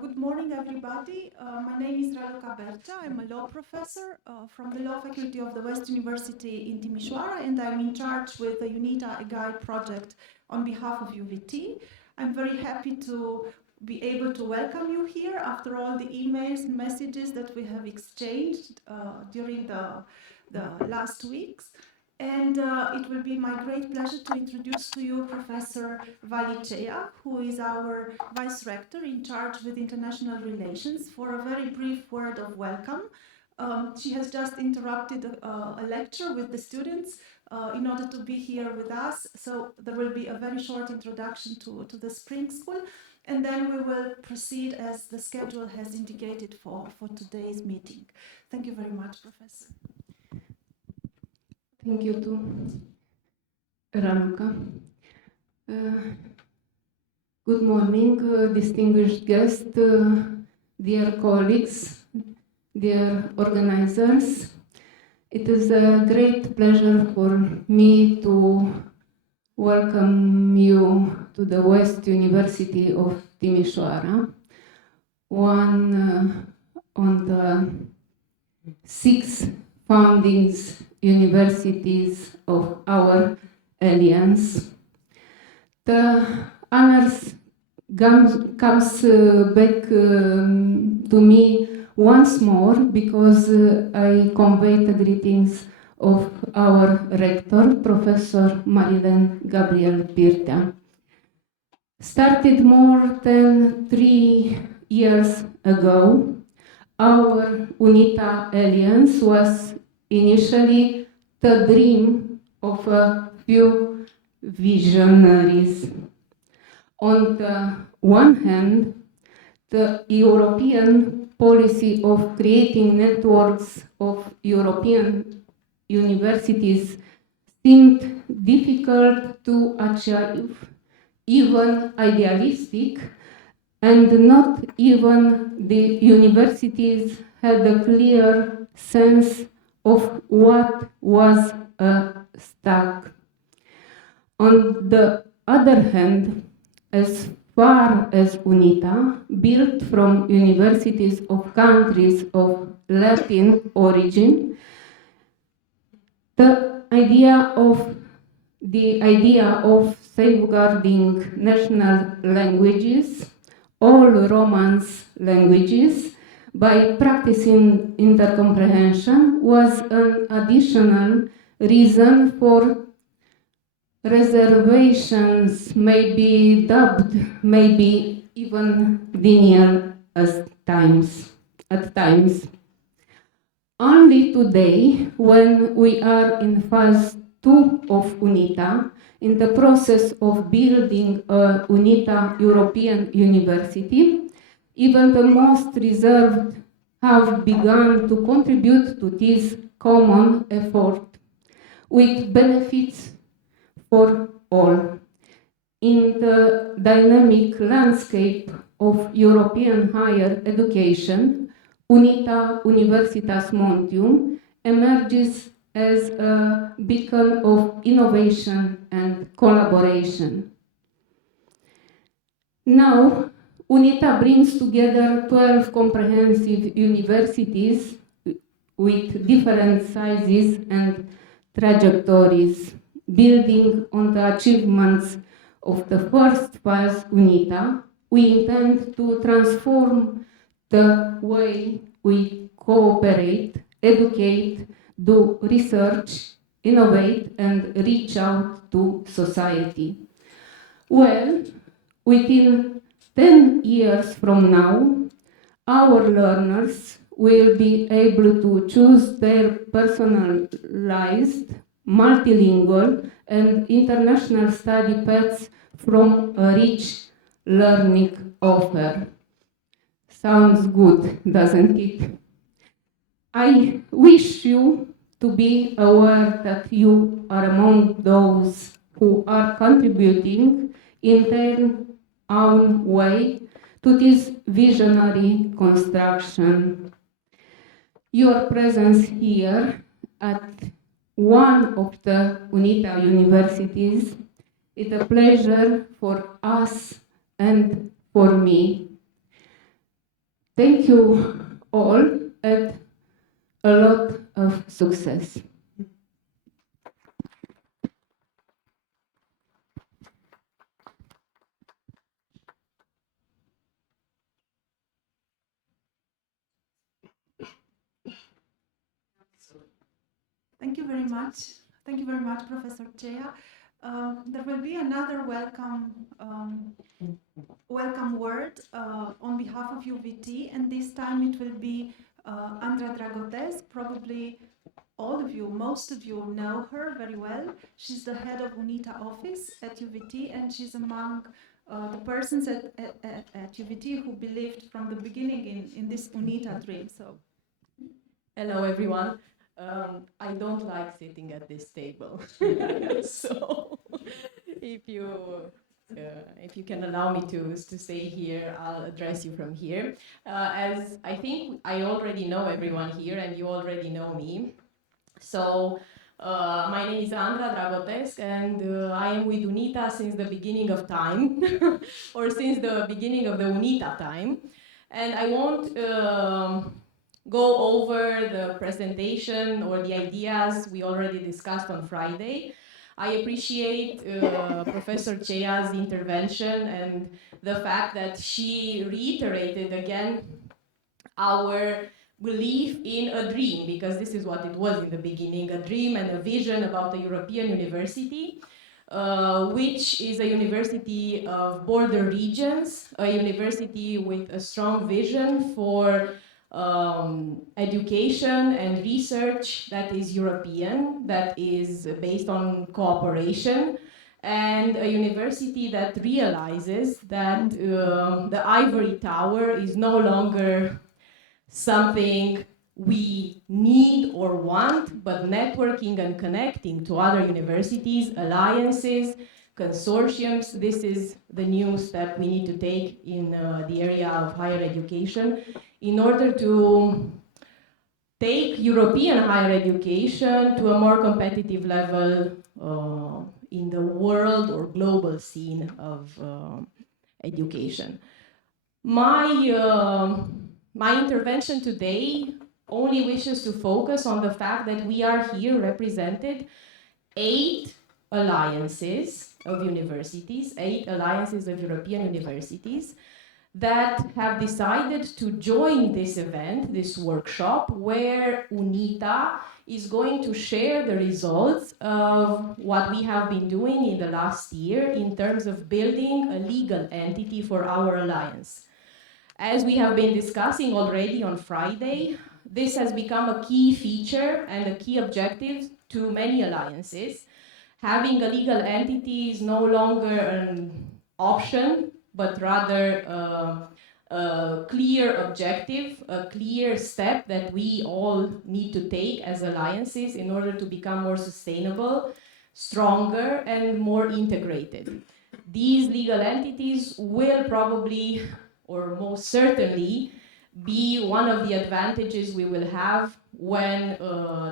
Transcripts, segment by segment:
Good morning, everybody. My name is Raluca Bercea. I'm a law professor from the Law Faculty of the West University in Timișoara, and I'm in charge with the UNITA EGAI project on behalf of UVT. I'm very happy to be able to welcome you here after all the emails and messages that we have exchanged during the last weeks. And it will be my great pleasure to introduce to you Professor Valicea, who is our Vice Rector in charge with international relations, for a very brief word of welcome. She has just interrupted a lecture with the students in order to be here with us. So there will be a very short introduction to the spring school, and then we will proceed as the schedule has indicated for today's meeting. Thank you very much, Professor. Thank you too, Raluca. Good morning, distinguished guests, dear colleagues, dear organizers. It is a great pleasure for me to welcome you to the West University of Timișoara, one on the 6 founding universities of our alliance. The honors comes back to me once more because I convey the greetings of our rector, Professor Marilyn Gabriel Pirtea. Started more than 3 years ago, our UNITA alliance was initially the dream of a few visionaries. On the one hand, the European policy of creating networks of European universities seemed difficult to achieve, even idealistic, and not even the universities had a clear sense of what was stuck. On the other hand, as far as UNITA, built from universities of countries of Latin origin, the idea of safeguarding national languages, all Romance languages, by practicing intercomprehension was an additional reason for reservations, maybe dubbed, maybe even denial at times. Only today, when we are in phase 2 of UNITA, in the process of building a UNITA European University, even the most reserved have begun to contribute to this common effort with benefits for all. In the dynamic landscape of European higher education, UNITA Universitas Montium emerges as a beacon of innovation and collaboration. Now, UNITA brings together 12 comprehensive universities with different sizes and trajectories, building on the achievements of the first phase UNITA. We intend to transform the way we cooperate, educate, do research, innovate, and reach out to society. Well, within 10 years from now, our learners will be able to choose their personalized, multilingual, and international study paths from a rich learning offer. Sounds good, doesn't it? I wish you to be aware that you are among those who are contributing in their own way to this visionary construction. Your presence here at one of the UNITA universities It's a pleasure for us and for me. Thank you all and a lot of success. Thank you very much. Thank you very much, Professor Chea. There will be another welcome word on behalf of UVT, and this time it will be Andra Dragotesc. Probably all of you, most of you know her very well. She's the head of UNITA office at UVT, and she's among the persons at UVT who believed from the beginning in this UNITA dream. So, hello everyone. I don't like sitting at this table, so if you can allow me to stay here, I'll address you from here. As I think I already know everyone here, and you already know me. So my name is Andra Dragotesc, and I am with UNITA since the beginning of time, or since the beginning of the UNITA time. And I won't go over the presentation or the ideas we already discussed on Friday. I appreciate Professor Chea's intervention and the fact that she reiterated again our belief in a dream, because this is what it was in the beginning, a dream and a vision about the European University, which is a university of border regions, a university with a strong vision for education and research that is European, that is based on cooperation, and a university that realizes that the ivory tower is no longer something we need or want, but networking and connecting to other universities, alliances, consortiums. This is the new step we need to take in the area of higher education in order to take European higher education to a more competitive level in the world or global scene of education. My intervention today only wishes to focus on the fact that we are here represented 8 alliances of universities, 8 alliances of European universities that have decided to join this event, this workshop, where UNITA is going to share the results of what we have been doing in the last year in terms of building a legal entity for our alliance. As we have been discussing already on Friday, this has become a key feature and a key objective to many alliances. Having a legal entity is no longer an option, but rather a clear objective, a clear step that we all need to take as alliances in order to become more sustainable, stronger, and more integrated. These legal entities will probably, or most certainly, be one of the advantages we will have when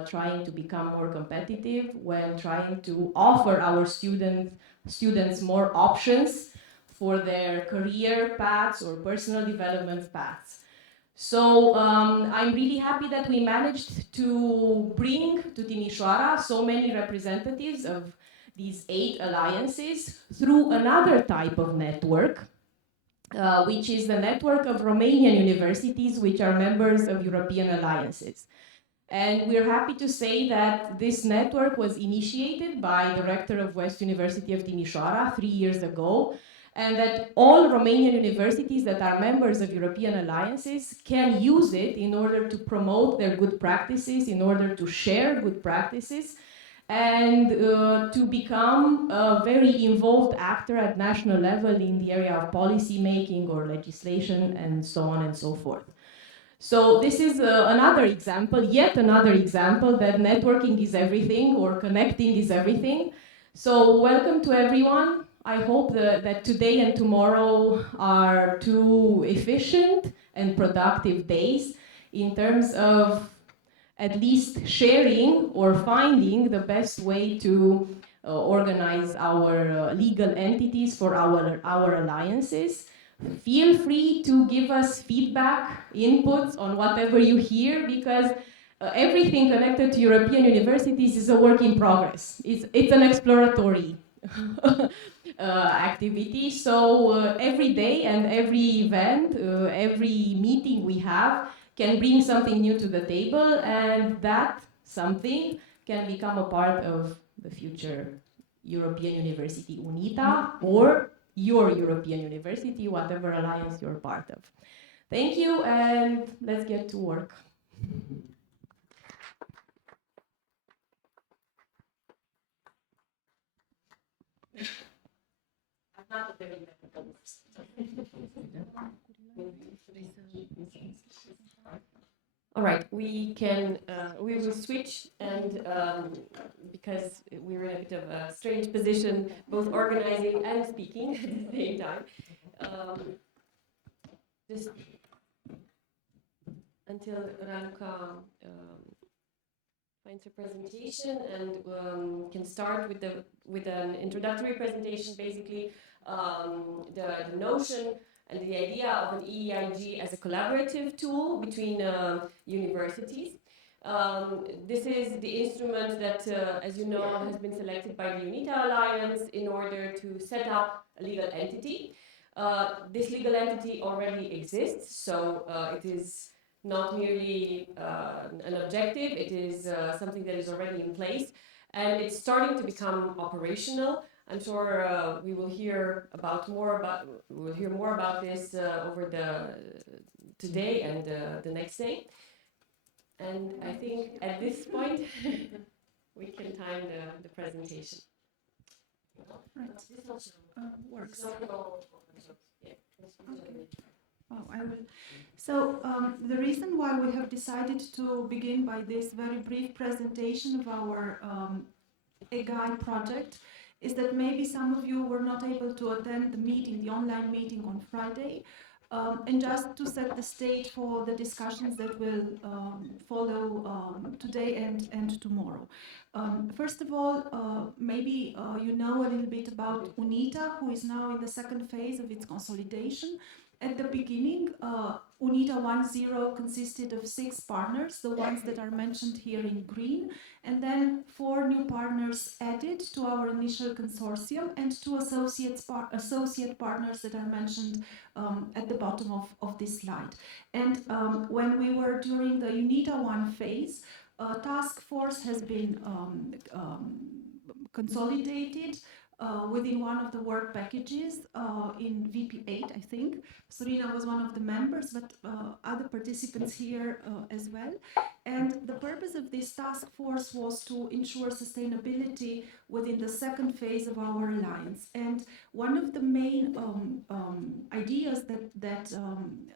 trying to become more competitive, when trying to offer our students more options for their career paths or personal development paths. So I'm really happy that we managed to bring to Timișoara so many representatives of these 8 alliances through another type of network, which is the network of Romanian universities which are members of European alliances. And we're happy to say that this network was initiated by the rector of West University of Timișoara 3 years ago, and that all Romanian universities that are members of European alliances can use it in order to promote their good practices, in order to share good practices, and to become a very involved actor at national level in the area of policy making or legislation and so on and so forth. So this is another example, yet another example that networking is everything or connecting is everything. So welcome to everyone. I hope that today and tomorrow are 2 efficient and productive days in terms of at least sharing or finding the best way to organize our legal entities for our alliances. Feel free to give us feedback, inputs on whatever you hear, because everything connected to European universities is a work in progress. It's an exploratory activity. So every day and every event, every meeting we have can bring something new to the table, and that something can become a part of the future European University UNITA or your European University, whatever alliance you're part of. Thank you, and let's get to work. All right, we will switch, and because we're in a bit of a strange position, both organizing and speaking at the same time. Just until Raluca finds her presentation and can start with an introductory presentation, basically the notion and the idea of an EEIG as a collaborative tool between universities. This is the instrument that, as you know, has been selected by the UNITA Alliance in order to set up a legal entity. This legal entity already exists, so it is not merely an objective, it is something that is already in place, and it's starting to become operational. I'm sure we will hear more about this over today and the next day. And I think at this point we can time the presentation. Right. Works. Oh, I will. So the reason why we have decided to begin by this very brief presentation of our EGAI project is that maybe some of you were not able to attend the meeting, the online meeting on Friday, and just to set the stage for the discussions that will follow today and tomorrow. First of all, maybe you know a little bit about UNITA, who is now in the second phase of its consolidation. At the beginning, UNITA 1.0 consisted of 6 partners, the ones that are mentioned here in green, and then 4 new partners added to our initial consortium, and 2 associate partners that are mentioned at the bottom of this slide. And when we were during the UNITA 1 phase, a task force has been consolidated within one of the work packages in VP8, I think. Sorina was one of the members, but other participants here as well. And the purpose of this task force was to ensure sustainability within the second phase of our alliance. And one of the main ideas that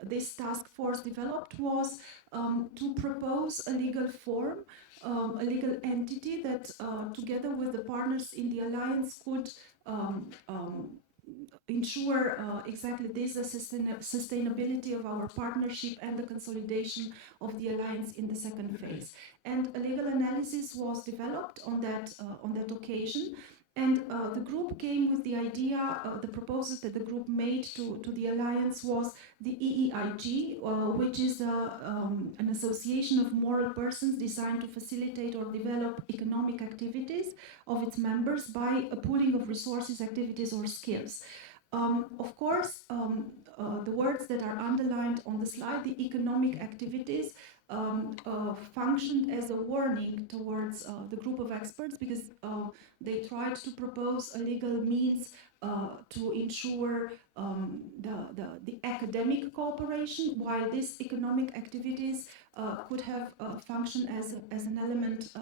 this task force developed was to propose a legal form, a legal entity that together with the partners in the alliance could ensure exactly this, the sustainability of our partnership and the consolidation of the alliance in the second phase. And a legal analysis was developed on that occasion. And the group came with the idea, the proposal that the group made to the alliance was the EEIG, which is an association of moral persons designed to facilitate or develop economic activities of its members by a pooling of resources, activities, or skills. Of course, the words that are underlined on the slide, the economic activities, functioned as a warning towards the group of experts, because they tried to propose a legal means to ensure the academic cooperation, while these economic activities could have functioned as an element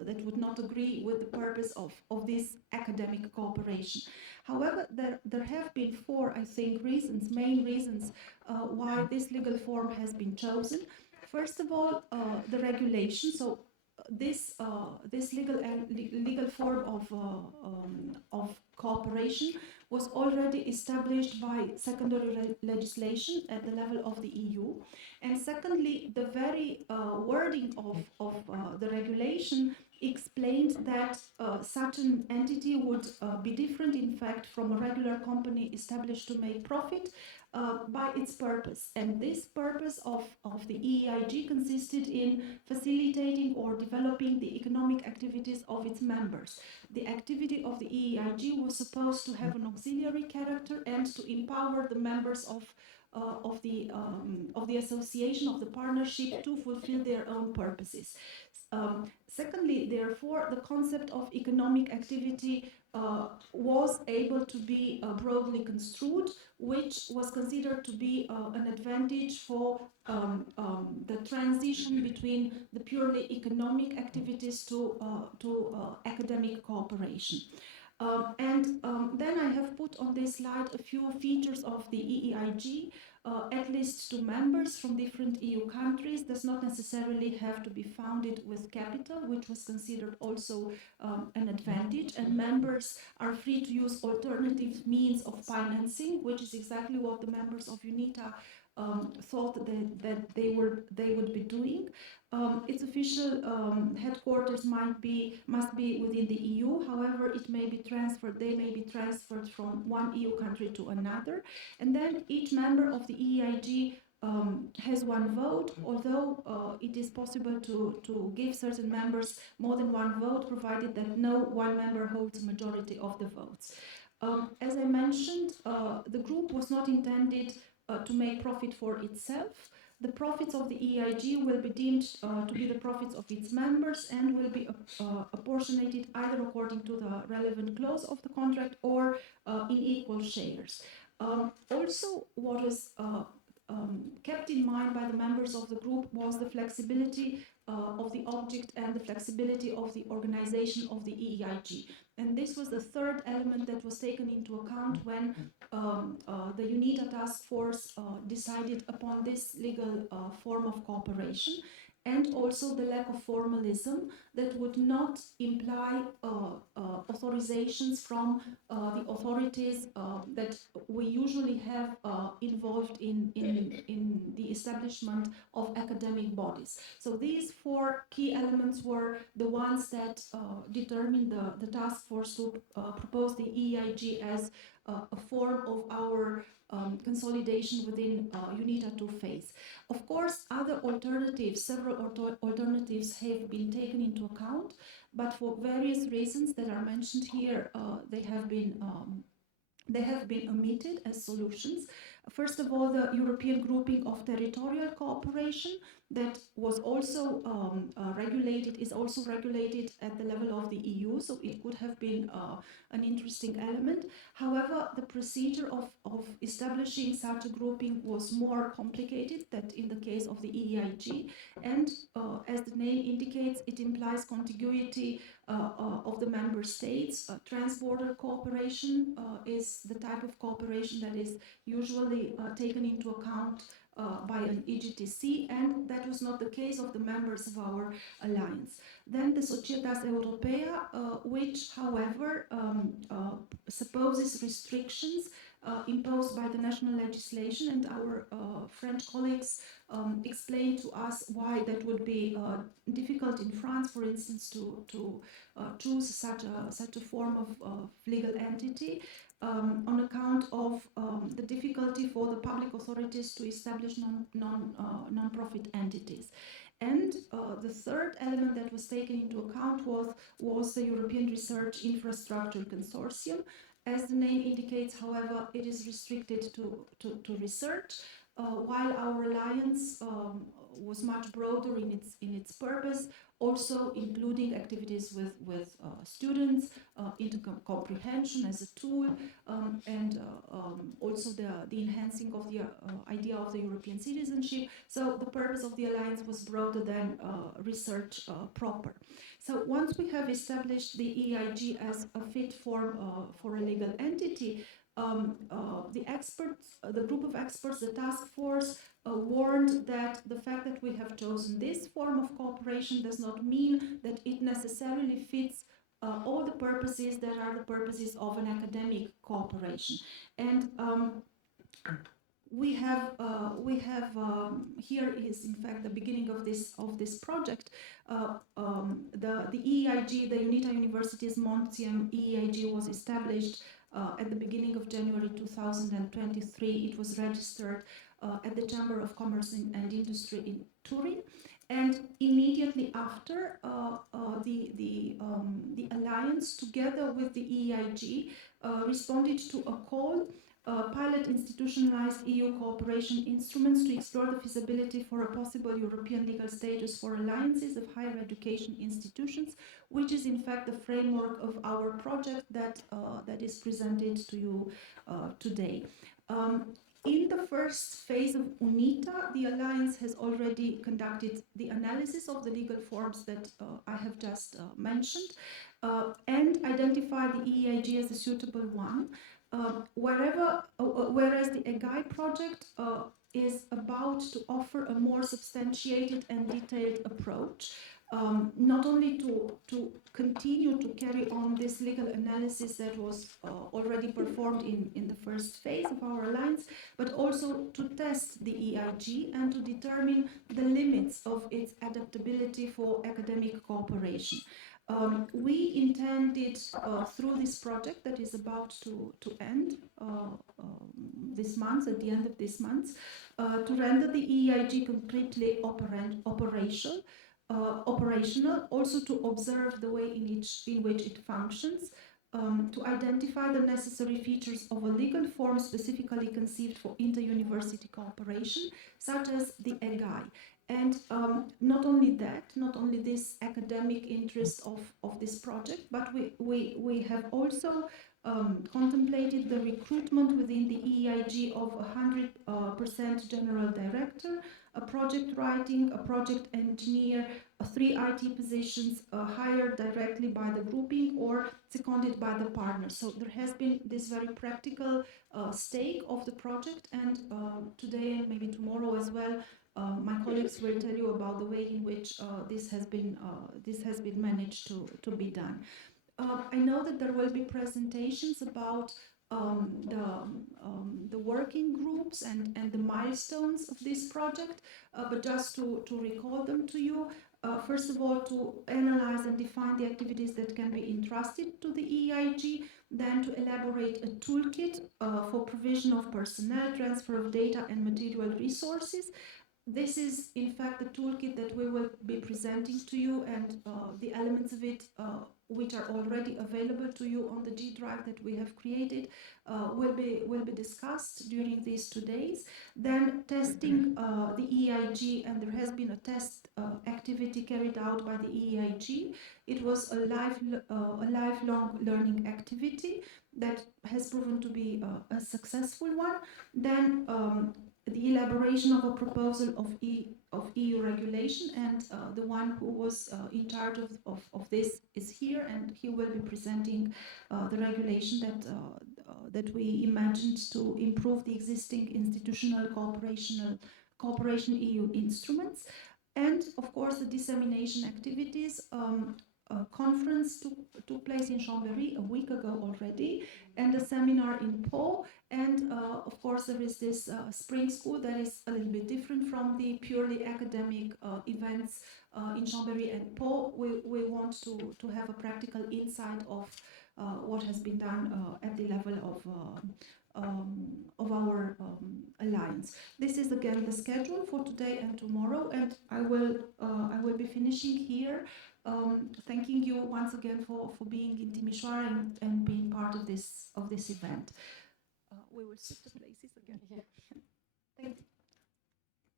that would not agree with the purpose of this academic cooperation. However, there have been 4, I think, main reasons why this legal form has been chosen. First of all, the regulation. So this legal form of cooperation was already established by secondary legislation at the level of the EU. And secondly, the very wording of the regulation explained that such an entity would be different, in fact, from a regular company established to make profit by its purpose. And this purpose of the EEIG consisted in facilitating or developing the economic activities of its members. The activity of the EEIG was supposed to have an auxiliary character and to empower the members of the association, of the partnership, to fulfill their own purposes. Secondly, therefore, the concept of economic activity was able to be broadly construed, which was considered to be an advantage for the transition between the purely economic activities to academic cooperation. Then I have put on this slide a few features of the EEIG. At least two members from different EU countries does not necessarily have to be founded with capital, which was considered also an advantage, and members are free to use alternative means of financing, which is exactly what the members of UNITA thought that they would be doing. Its official headquarters must be within the EU. However, they may be transferred from one EU country to another. And then each member of the EEIG has one vote, although it is possible to give certain members more than one vote, provided that no one member holds a majority of the votes. As I mentioned, the group was not intended to make profit for itself. The profits of the EEIG will be deemed to be the profits of its members and will be apportionated either according to the relevant clause of the contract or in equal shares. Also, what was kept in mind by the members of the group was the flexibility of the object and the flexibility of the organization of the EEIG. And this was the third element that was taken into account when the UNITA task force decided upon this legal form of cooperation, and also the lack of formalism that would not imply authorizations from the authorities that we usually have involved in the establishment of academic bodies. So these four key elements were the ones that determined the task force to propose the EEIG as a form of our consolidation within UNITA to face. Of course, several alternatives have been taken into account, but for various reasons that are mentioned here, they have been omitted as solutions. First of all, the European grouping of territorial cooperation that was also is also regulated at the level of the EU, so it could have been an interesting element. However, the procedure of establishing such a grouping was more complicated than in the case of the EEIG, and as the name indicates, it implies contiguity of the member states. Transborder cooperation is the type of cooperation that is usually taken into account by an EGTC, and that was not the case of the members of our alliance. Then the Societas Europea, which, however, supposes restrictions imposed by the national legislation, and our French colleagues explained to us why that would be difficult in France, for instance, to choose such a form of legal entity on account of the difficulty for the public authorities to establish non-profit entities. And the third element that was taken into account was the European Research Infrastructure Consortium. As the name indicates, however, it is restricted to research, while our alliance was much broader in its purpose, also including activities with students, comprehension as a tool, and also the enhancing of the idea of the European citizenship. So the purpose of the alliance was broader than research proper. So once we have established the EIG as a fit form for a legal entity, the group of experts, the task force, warned that the fact that we have chosen this form of cooperation does not mean that it necessarily fits all the purposes that are the purposes of an academic cooperation. And here is in fact the beginning of this project. The EEIG, the UNITA University's Montium EEIG, was established at the beginning of January 2023. It was registered at the Chamber of Commerce and Industry in Turin, and immediately after, the alliance, together with the EEIG, responded to a call. Pilot institutionalized EU cooperation instruments to explore the feasibility for a possible European legal status for alliances of higher education institutions, which is in fact the framework of our project that is presented to you today. In the first phase of UNITA, the Alliance has already conducted the analysis of the legal forms that I have just mentioned, and identified the EEIG as a suitable one. Whereas the EGAI project is about to offer a more substantiated and detailed approach, not only to continue to carry on this legal analysis that was already performed in the first phase of our alliance, but also to test the EIG and to determine the limits of its adaptability for academic cooperation. We intended, through this project that is about to end this month, at the end of this month, to render the EIG completely operational, also to observe the way in which it functions, to identify the necessary features of a legal form specifically conceived for inter-university cooperation, such as the EGAI. And not only this academic interest of this project, but we have also contemplated the recruitment within the EIG of 100% general director, a project writing, a project engineer, 3 IT positions hired directly by the grouping or seconded by the partners. So there has been this very practical stake of the project, and today and maybe tomorrow as well, my colleagues will tell you about the way in which this has been managed to be done. I know that there will be presentations about the working groups and the milestones of this project, but just to recall them to you, first of all, to analyze and define the activities that can be entrusted to the EIG, then to elaborate a toolkit for provision of personnel, transfer of data and material resources. This is, in fact, the toolkit that we will be presenting to you, and the elements of it, which are already available to you on the G Drive that we have created, will be discussed during these 2 days. Then testing the EIG, and there has been a test activity carried out by the EIG. It was a lifelong learning activity that has proven to be a successful one. Then the elaboration of a proposal of EU regulation, and the one who was in charge of this is here, and he will be presenting the regulation that we imagined to improve the existing institutional cooperation EU instruments. And of course, the dissemination activities. A conference took place in Chambéry a week ago already, and a seminar in Pau. And of course, there is this spring school that is a little bit different from the purely academic events in Chambéry and Pau. We want to have a practical insight of what has been done at the level of our alliance. This is again the schedule for today and tomorrow, and I will be finishing here. Thanking you once again for being in Timișoara and being part of this event. We will shift the places again. Yeah. Thank you.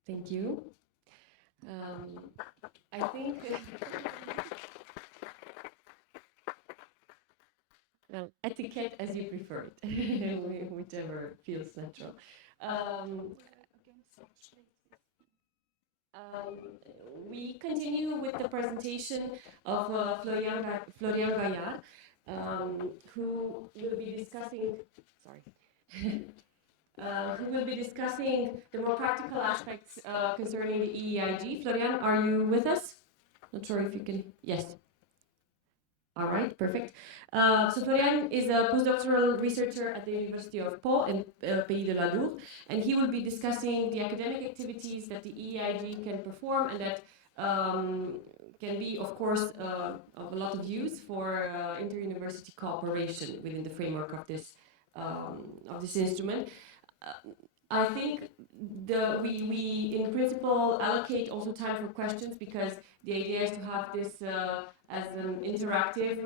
Thank you. I think well, etiquette as you prefer it, whichever feels natural. We continue with the presentation of Florian Gaillard, who will be discussing. Who will be discussing the more practical aspects concerning the EEIG. Florian, are you with us? Not sure if you can. Yes. All right, perfect. So Florian is a postdoctoral researcher at the University of Po in Pays de la Loire, and he will be discussing the academic activities that the EIG can perform and that can be, of course, of a lot of use for inter-university cooperation within the framework of this instrument. I think we in principle allocate also time for questions because the idea is to have this as an interactive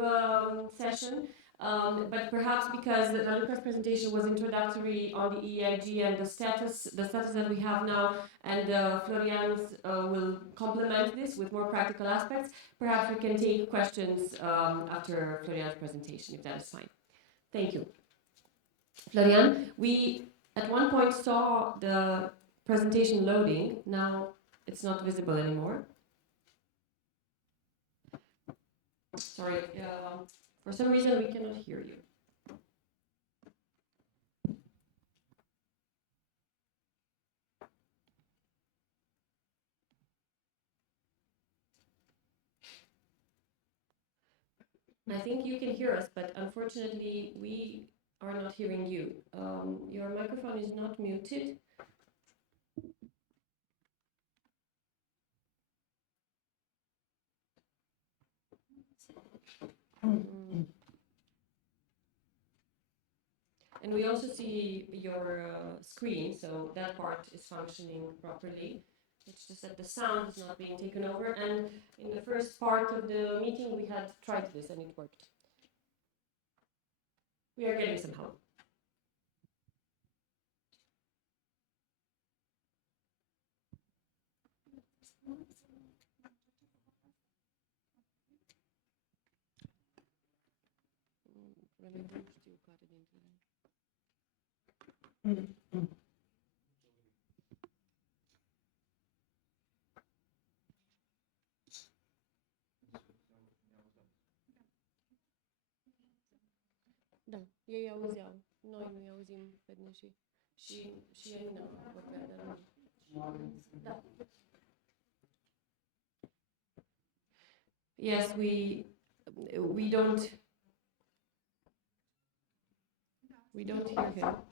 session. But perhaps because Raluca's presentation was introductory on the EIG and the status that we have now, and Florian's will complement this with more practical aspects. Perhaps we can take questions after Florian's presentation, if that is fine. Thank you. Florian, we at one point saw the presentation loading. Now it's not visible anymore. Sorry, for some reason we cannot hear you. I think you can hear us, but unfortunately we are not hearing you. Your microphone is not muted. And we also see your screen, so that part is functioning properly. It's just that the sound is not being taken over. And in the first part of the meeting, we had tried this and it worked. We are getting some help. Da, ei auzeau. Noi nu auzim pe dânsii. Și Alina vorbea, dar nu. Da. Yes, we don't hear him.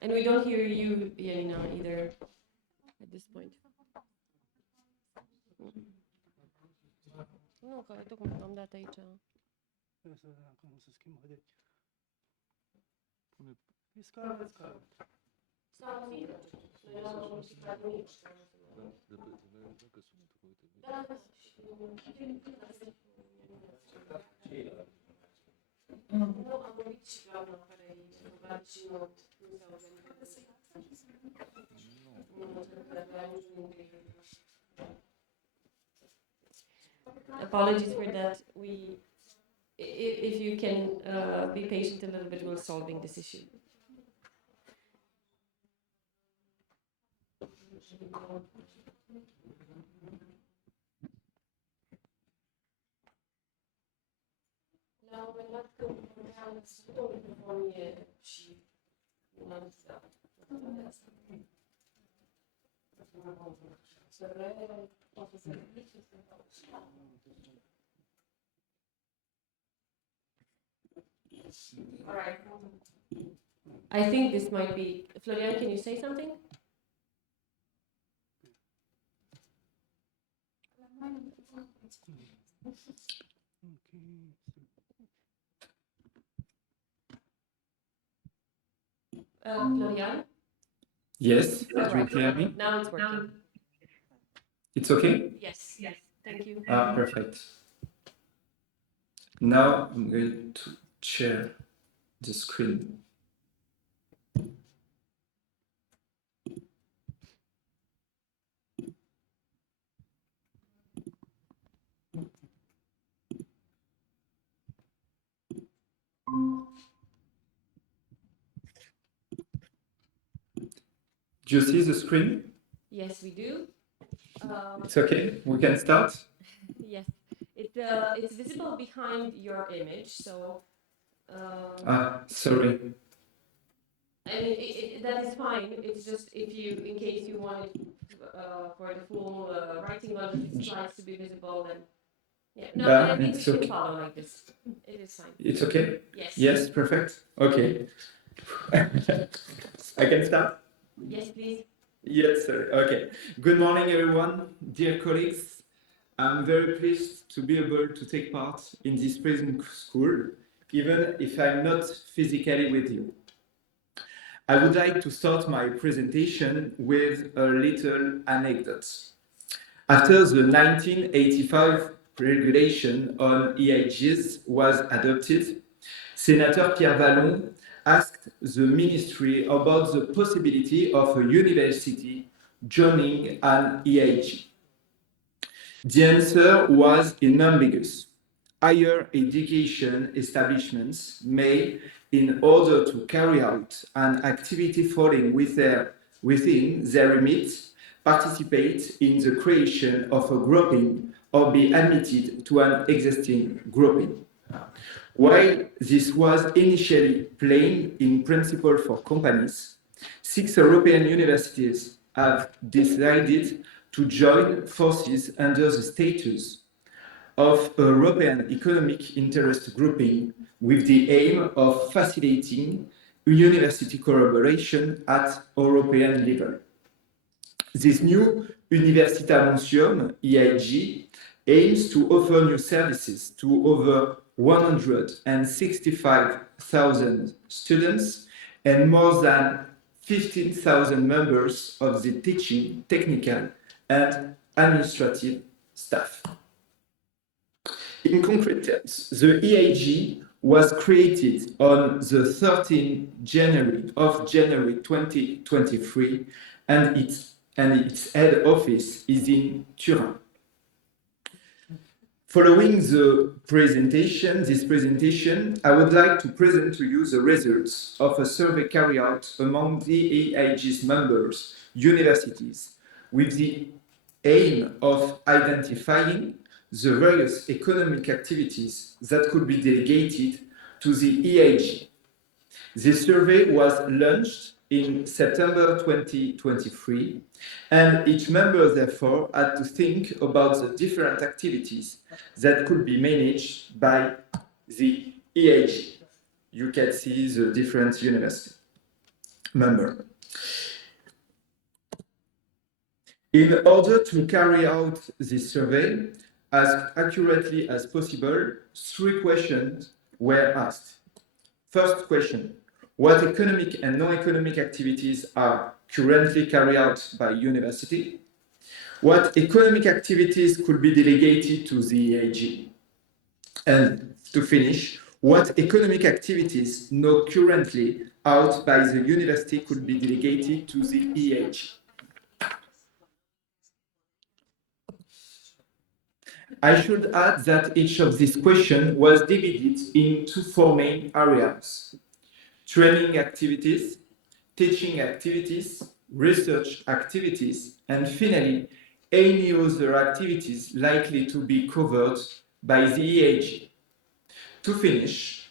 And we don't hear you, Alina, either at this point. Nu, că tocmai am dat aici. Acum să schimb, haideți. E scară. Sau fi. Nu, am vorbit și doamna care e rugat și nu s-a organizat. Apologies for that. If you can be patient a little bit, we're solving this issue. La un moment dat, când vorbeam despre o microfonie și all right. I think this might be Florian. Can you say something? Florian? Yes, do you Right. hear me? Now it's working. It's okay? Yes. Thank you. Perfect. Now I'm going to share the screen. Do you see the screen? Yes, we do. It's okay. We can start. Yes, it's visible behind your image, so. Sorry. I mean, that is fine. It's just in case you wanted for the full writing on the slides to be visible, then. Yeah. No, Yeah, I think we it's should okay. follow like this. It is fine. It's okay? Yes. Yes, perfect. Okay. I can start? Yes, please. Yes, sir. Okay. Good morning, everyone, dear colleagues. I'm very pleased to be able to take part in this present school, even if I'm not physically with you. I would like to start my presentation with a little anecdote. After the 1985 regulation on EIGs was adopted, Senator Pierre Vallon asked the ministry about the possibility of a university joining an EIG. The answer was unambiguous. Higher education establishments may, in order to carry out an activity falling within their remit, participate in the creation of a grouping or be admitted to an existing grouping. While this was initially plain in principle for companies, 6 European universities have decided to join forces under the status of European Economic Interest Grouping with the aim of facilitating university collaboration at European level. This new Universitas Montium, EIG, aims to offer new services to over 165,000 students and more than 15,000 members of the teaching, technical, and administrative staff. In concrete terms, the EIG was created on the 13th January 2023, and its head office is in Turin. Following this presentation, I would like to present to you the results of a survey carried out among the EIG's members, universities, with the aim of identifying the various economic activities that could be delegated to the EIG. This survey was launched in September 2023, and each member therefore had to think about the different activities that could be managed by the EIG. You can see the different university members. In order to carry out this survey as accurately as possible, 3 questions were asked. First question, what economic and non-economic activities are currently carried out by university? What economic activities could be delegated to the EIG? And to finish, what economic activities not currently out by the university could be delegated to the EIG? I should add that each of these questions was divided into 4 main areas: training activities, teaching activities, research activities, and finally, any other activities likely to be covered by the EIG. To finish,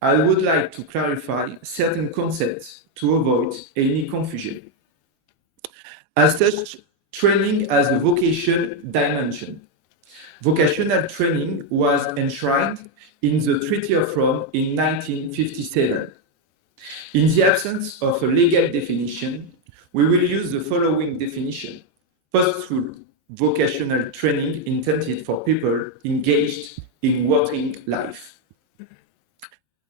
I would like to clarify certain concepts to avoid any confusion. As such, training has a vocation dimension. Vocational training was enshrined in the Treaty of Rome in 1957. In the absence of a legal definition, we will use the following definition: post-school vocational training intended for people engaged in working life.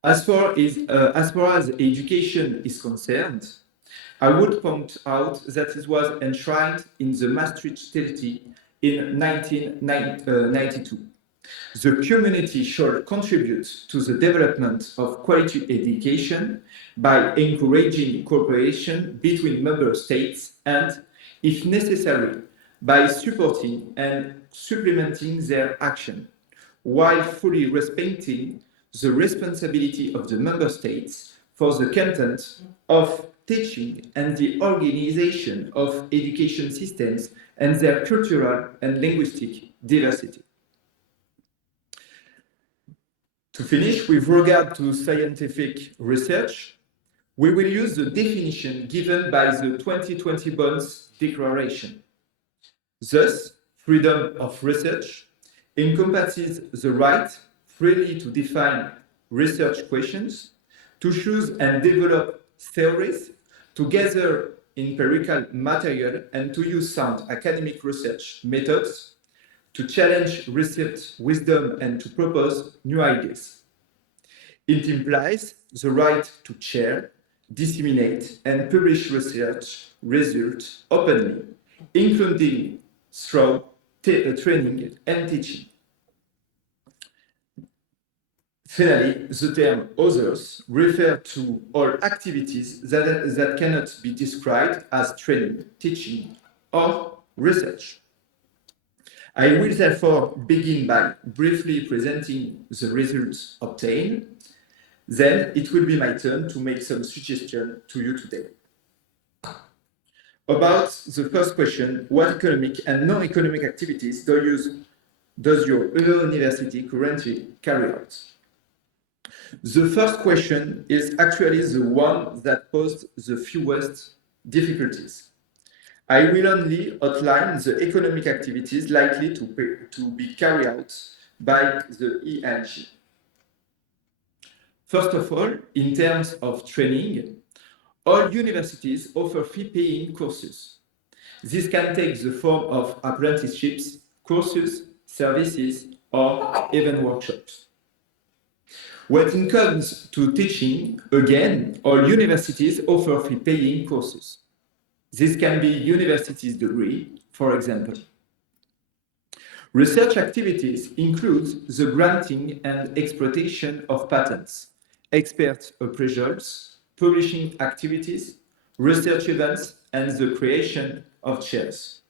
As far as education is concerned, I would point out that it was enshrined in the Maastricht Treaty in 1992. The community should contribute to the development of quality education by encouraging cooperation between member states and, if necessary, by supporting and supplementing their action, while fully respecting the responsibility of the member states for the content of teaching and the organization of education systems and their cultural and linguistic diversity. To finish, with regard to scientific research, we will use the definition given by the 2020 Bonds Declaration. Thus, freedom of research encompasses the right freely to define research questions, to choose and develop theories, to gather empirical material, and to use sound academic research methods, to challenge research wisdom and to propose new ideas. It implies the right to share, disseminate, and publish research results openly, including through training and teaching. Finally, the term others refers to all activities that cannot be described as training, teaching, or research. I will therefore begin by briefly presenting the results obtained. Then it will be my turn to make some suggestions to you today. About the first question, what economic and non-economic activities does your university currently carry out? The first question is actually the one that posed the fewest difficulties. I will only outline the economic activities likely to be carried out by the ENG. First of all, in terms of training, all universities offer fee-paying courses. This can take the form of apprenticeships, courses, services, or even workshops. When it comes to teaching, again, all universities offer fee-paying courses. This can be university's degree, for example. Research activities include the granting and exploitation of patents, expert appraisals, publishing activities, research events, and the creation of chairs.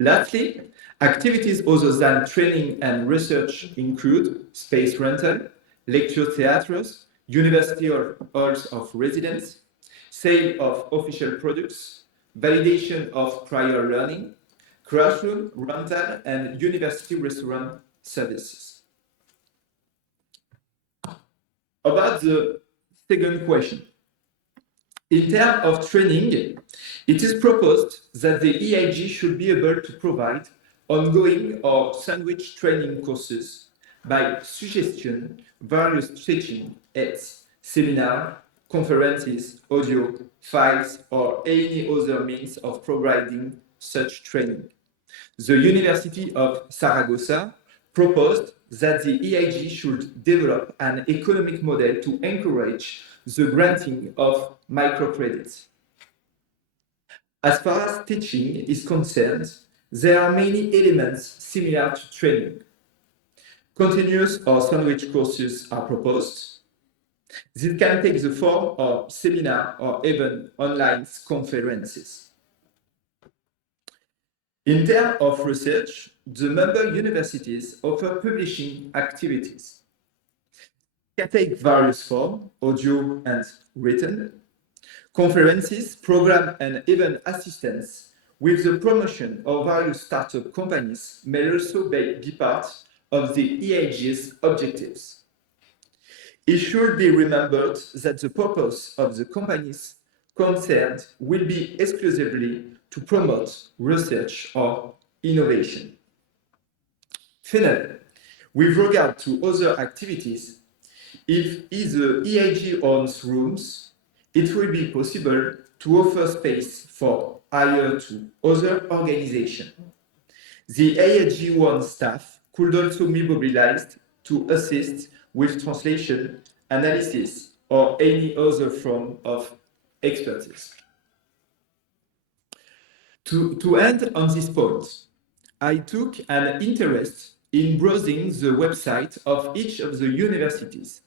Lastly, activities other than training and research include space rental, lecture theatres, university halls of residence, sale of official products, validation of prior learning, classroom rental, and university restaurant services. About the second question. In terms of training, it is proposed that the EIG should be able to provide ongoing or sandwich training courses by suggestion, various teaching aids, seminars, conferences, audio, files, or any other means of providing such training. The University of Saragossa proposed that the EIG should develop an economic model to encourage the granting of microcredits. As far as teaching is concerned, there are many elements similar to training. Continuous or sandwich courses are proposed. This can take the form of seminar or even online conferences. In terms of research, the member universities offer publishing activities. They can take various forms, audio and written, conferences, program and even assistance with the promotion of various startup companies may also be part of the EIG's objectives. It should be remembered that the purpose of the companies concerned will be exclusively to promote research or innovation. Finally, with regard to other activities, if the EIG owns rooms, it will be possible to offer space for hire to other organizations. The EIG-1 staff could also be mobilized to assist with translation, analysis, or any other form of expertise. To end on this point, I took an interest in browsing the website of each of the universities,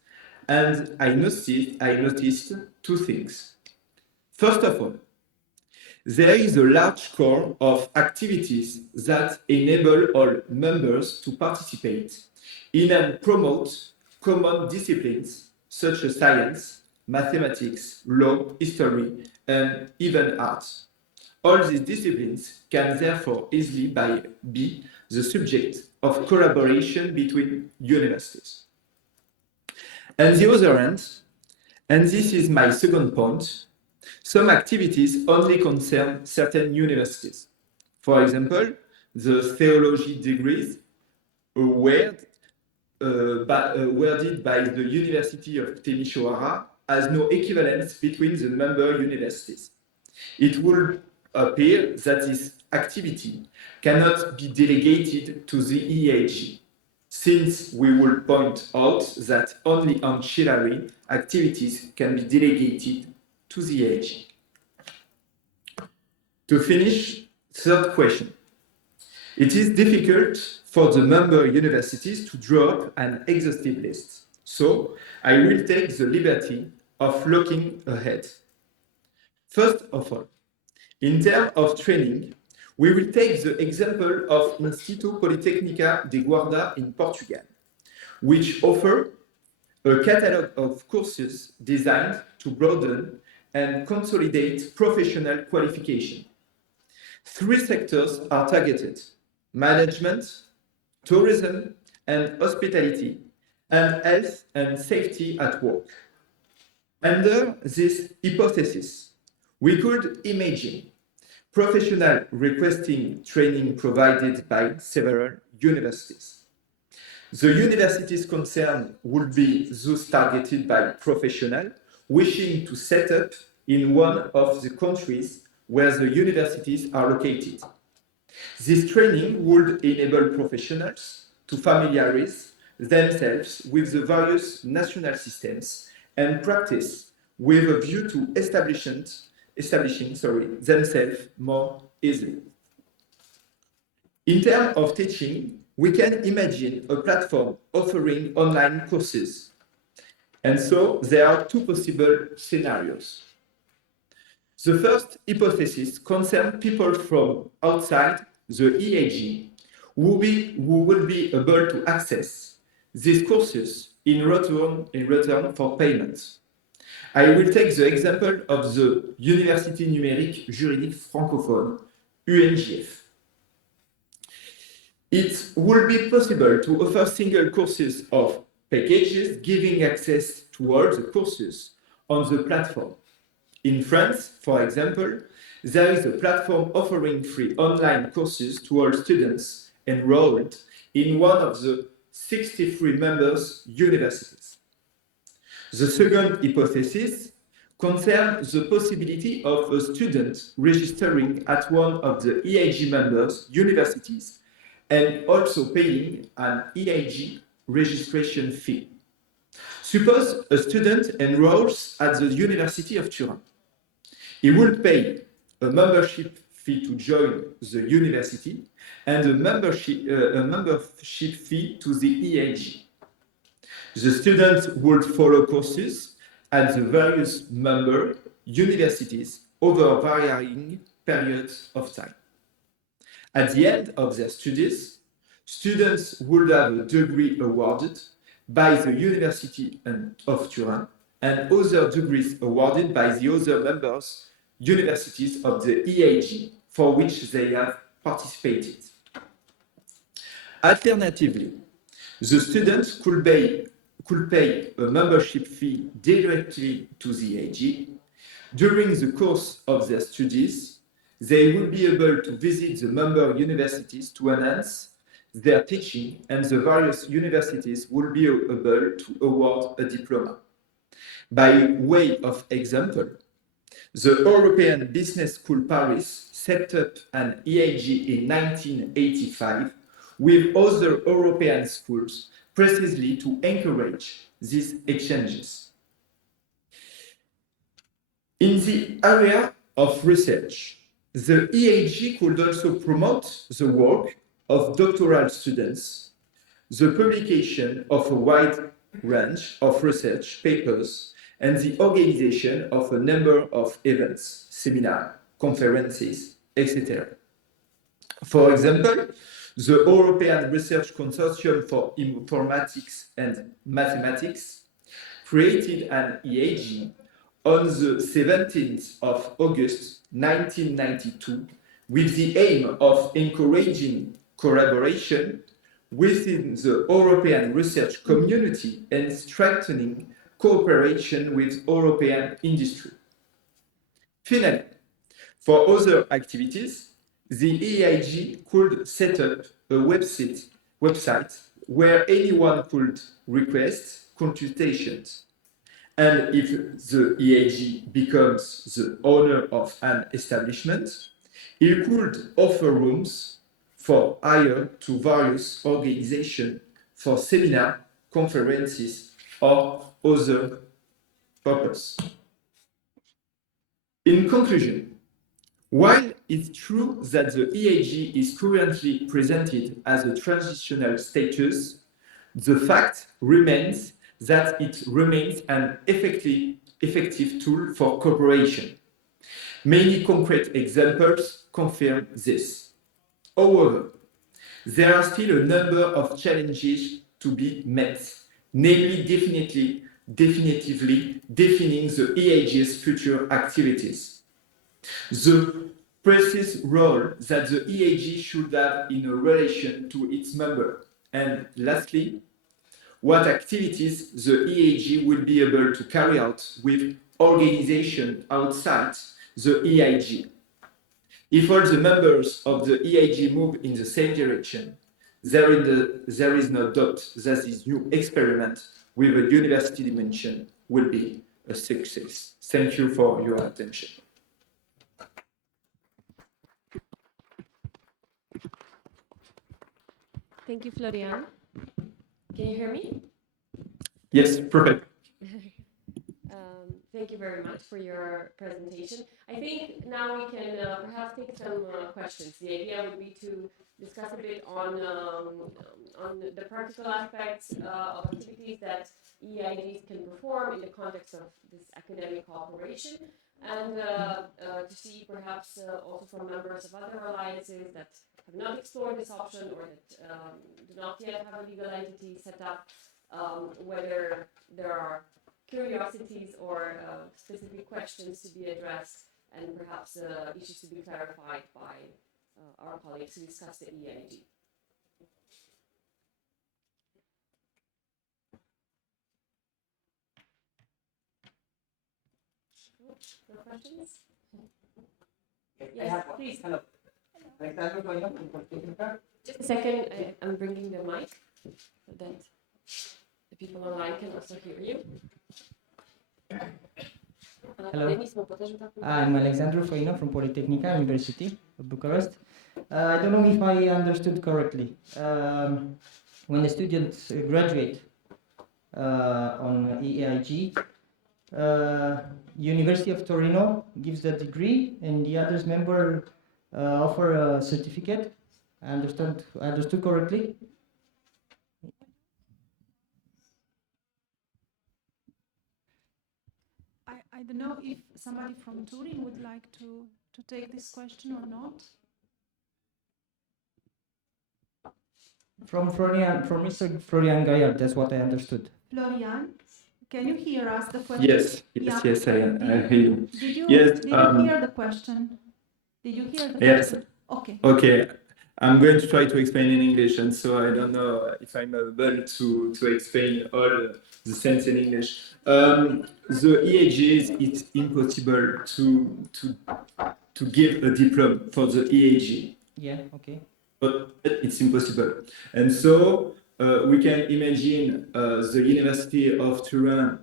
and I noticed two things. First of all, there is a large core of activities that enable all members to participate in and promote common disciplines such as science, mathematics, law, history, and even arts. All these disciplines can therefore easily be the subject of collaboration between universities. On the other hand, and this is my second point, some activities only concern certain universities. For example, the theology degrees worded by the University of Timisoara has no equivalence between the member universities. It will appear that this activity cannot be delegated to the EAG, since we will point out that only ancillary activities can be delegated to the EAG. To finish, third question. It is difficult for the member universities to draw up an exhaustive list, so I will take the liberty of looking ahead. First of all, in terms of training, we will take the example of Instituto Politécnica de Guarda in Portugal, which offer a catalog of courses designed to broaden and consolidate professional qualification. 3 sectors are targeted: management, tourism, and hospitality, and health and safety at work. Under this hypothesis, we could imagine professionals requesting training provided by several universities. The universities concerned would be those targeted by professionals wishing to set up in one of the countries where the universities are located. This training would enable professionals to familiarize themselves with the various national systems and practice with a view to establishing themselves more easily. In terms of teaching, we can imagine a platform offering online courses. And so there are 2 possible scenarios. The first hypothesis concerns people from outside the EAG who will be able to access these courses in return for payment. I will take the example of the Université numérique juridique francophone, UNGF. It will be possible to offer single courses of packages giving access to all the courses on the platform. In France, for example, there is a platform offering free online courses to all students enrolled in one of the 63 members' universities. The second hypothesis concerns the possibility of a student registering at one of the EAG members' universities and also paying an EAG registration fee. Suppose a student enrolls at the University of Turin. He will pay a membership fee to join the university and a membership fee to the EAG. The students would follow courses at the various member universities over varying periods of time. At the end of their studies, students would have a degree awarded by the University of Turin and other degrees awarded by the other members' universities of the EAG for which they have participated. Alternatively, the students could pay a membership fee directly to the EAG. During the course of their studies, they will be able to visit the member universities to enhance their teaching, and the various universities will be able to award a diploma. By way of example, the European Business School Paris set up an EAG in 1985 with other European schools precisely to encourage these exchanges. In the area of research, the EAG could also promote the work of doctoral students, the publication of a wide range of research papers, and the organization of a number of events, seminars, conferences, etc. For example, the European Research Consortium for Informatics and Mathematics created an EAG on the 17th of August 1992 with the aim of encouraging collaboration within the European research community and strengthening cooperation with European industry. Finally, for other activities, the EIG could set up a website where anyone could request consultations. And if the EAG becomes the owner of an establishment, it could offer rooms for hire to various organizations for seminar, conferences, or other purpose. In conclusion, while it's true that the EAG is currently presented as a transitional status, the fact remains that it remains an effective tool for cooperation. Many concrete examples confirm this. However, there are still a number of challenges to be met, namely definitively defining the EAG's future activities. The precise role that the EAG should have in relation to its member, and lastly, what activities the EAG will be able to carry out with organizations outside the EAG. If all the members of the EAG move in the same direction, there is no doubt that this new experiment with a university dimension will be a success. Thank you for your attention. Thank you, Florian. Can you hear me? Yes, perfect. Thank you very much for your presentation. I think now we can perhaps take some questions. The idea would be to discuss a bit on the practical aspects of activities that EIGs can perform in the context of this academic cooperation, and to see perhaps also from members of other alliances that have not explored this option or that do not yet have a legal entity set up, whether there are curiosities or specific questions to be addressed, and perhaps issues to be clarified by our colleagues who discuss the EIG. No questions? Yes, please. Hello. Alexander Goyno from Montium. Just a second, I'm bringing the mic so that the people online can also hear you. Hello. I'm Alexander Goyno from Polytechnica University of Bucharest. I don't know if I understood correctly. When the students graduate on EIG, University of Torino gives the degree, and the others member offer a certificate. I understood correctly. I don't know if somebody from Turin would like to take this question or not. From Mr. Florian Gaillard, that's what I understood. Florian, can you hear us? The question. Yes, I hear you. Did you, Yes, did you hear the question? Did you hear the Yes. question? Okay. Okay, I'm going to try to explain in English, and so I don't know if I'm able to explain all the sense in English. The EAGs, it's impossible to give a diploma for the EAG. Yeah, okay. But it's impossible. And so we can imagine the University of Turin,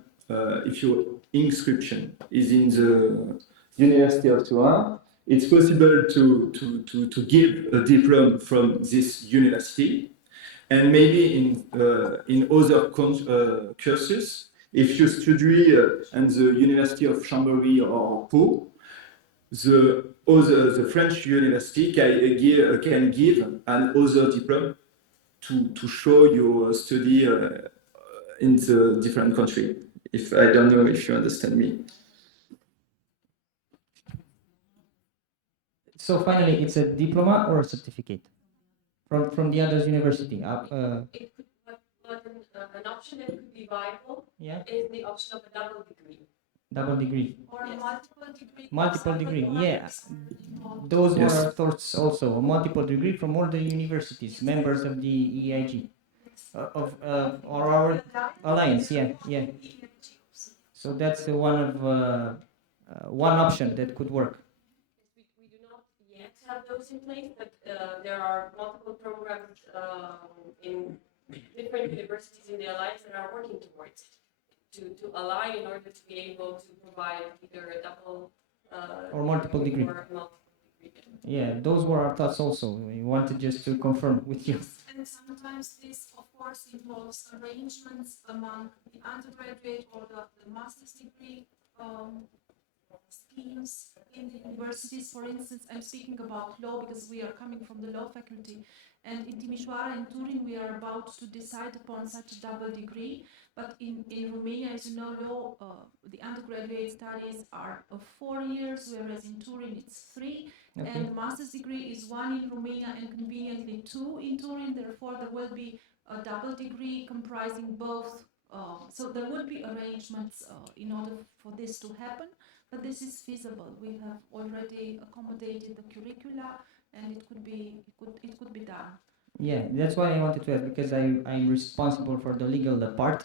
if your inscription is in the University of Turin, it's possible to give a diploma from this university. And maybe in other courses, if you study at the University of Chambéry or Pau, the French university can give another diploma to show your study in the different country. If I don't know if you understand me. So finally, it's a diploma or a certificate from the other university. It could, but an option that could be viable Yeah, is the option of a double degree. double degree. Or Yes. multiple degree. Multiple degree, yeah. Those Yes. were thoughts also. A multiple degree from all the universities, members of the EIG, or our alliance. Yeah. So that's one option that could work. We do not yet have those in place, but there are multiple programs in different universities in the alliance that are working towards it, to align in order to be able to provide either a double or multiple degree. or multiple degree. Yeah, those were our thoughts also. We wanted just to confirm with you. And sometimes this, of course, involves arrangements among the undergraduate or the master's degree schemes in the universities. For instance, I'm speaking about law because we are coming from the law faculty. And in Timișoara and Turin, we are about to decide upon such a double degree. But in Romania, as you know, law, the undergraduate studies are of 4 years, whereas in Turin it's 3. Okay. And the master's degree is 1 in Romania and conveniently 2 in Turin. Therefore, there will be a double degree comprising both. So there would be arrangements in order for this to happen, but this is feasible. We have already accommodated the curricula, and it could be done. Yeah, that's why I wanted to ask, because I'm responsible for the legal part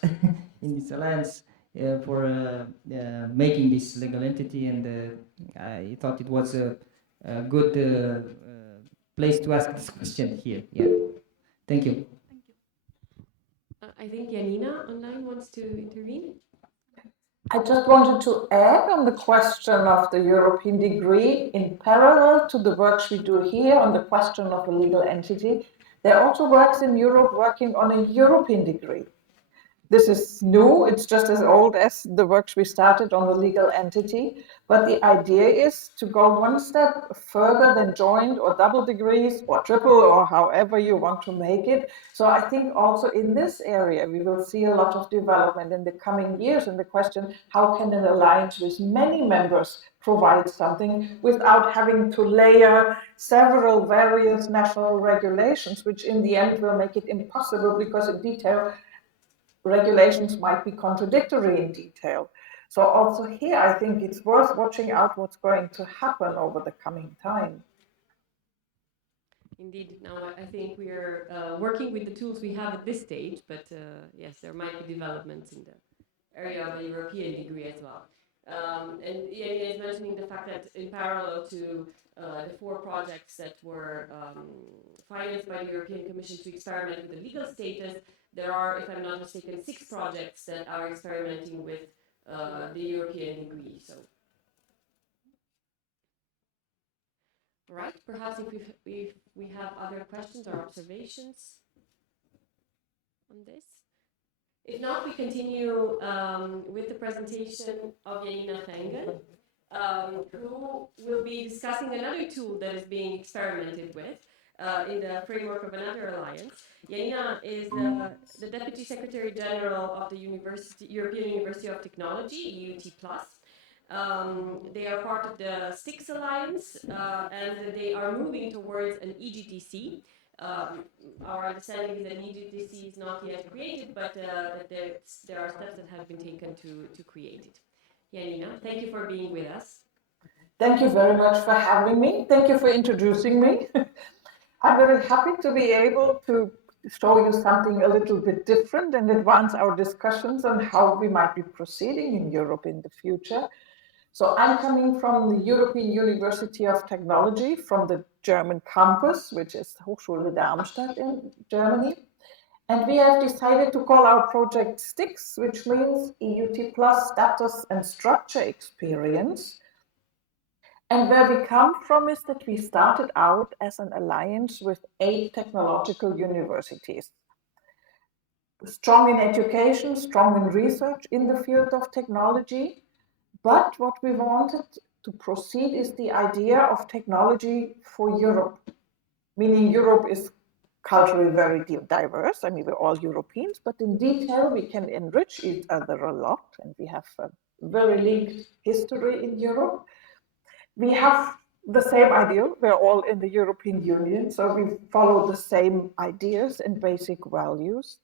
in this alliance for making this legal entity, and I thought it was a good place to ask this question here. Yeah, thank you. Thank you. I think Janina online wants to intervene. I just wanted to add on the question of the European degree in parallel to the works we do here on the question of a legal entity. There are also works in Europe working on a European degree. This is new, it's just as old as the works we started on the legal entity, but the idea is to go one step further than joint or double degrees or triple or however you want to make it. So I think also in this area we will see a lot of development in the coming years, and the question, how can an alliance with many members provide something without having to layer several various national regulations, which in the end will make it impossible, because in detail regulations might be contradictory in detail. So also here, I think it's worth watching out what's going to happen over the coming time. Indeed, now I think we are working with the tools we have at this stage, but yes, there might be developments in the area of a European degree as well. And Janina is mentioning the fact that in parallel to the 4 projects that were financed by the European Commission to experiment with the legal status, there are, if I'm not mistaken, 6 projects that are experimenting with the European degree. So, right? Perhaps if we have other questions or observations on this. If not, we continue with the presentation of Janina Fengen, who will be discussing another tool that is being experimented with in the framework of another alliance. Janina is the Deputy Secretary General of the European University of Technology, UNITA+. They are part of the STIX Alliance, and they are moving towards an EGTC. Our understanding is that EGTC is not yet created, but that there are steps that have been taken to create it. Janina, thank you for being with us. Thank you very much for having me. Thank you for introducing me. I'm very happy to be able to show you something a little bit different and advance our discussions on how we might be proceeding in Europe in the future. So I'm coming from the European University of Technology, from the German campus, which is Hochschule Darmstadt in Germany. And we have decided to call our project STIX, which means EUT Plus Status and Structure Experience. And where we come from is that we started out as an alliance with 8 technological universities. Strong in education, strong in research in the field of technology. But what we wanted to proceed is the idea of technology for Europe, meaning Europe is culturally very diverse. I mean, we're all Europeans, but in detail, we can enrich each other a lot, and we have a very linked history in Europe. We have the same ideal. We're all in the European Union, so we follow the same ideas and basic values.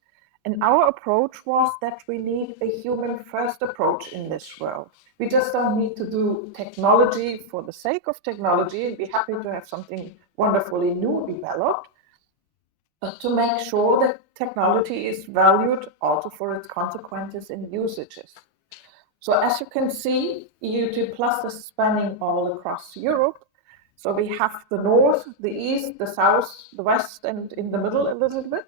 And our approach was that we need a human-first approach in this world. We just don't need to do technology for the sake of technology and be happy to have something wonderfully new developed, but to make sure that technology is valued also for its consequences and usages. So as you can see, EUT Plus is spanning all across Europe. So we have the north, the east, the south, the west, and in the middle a little bit.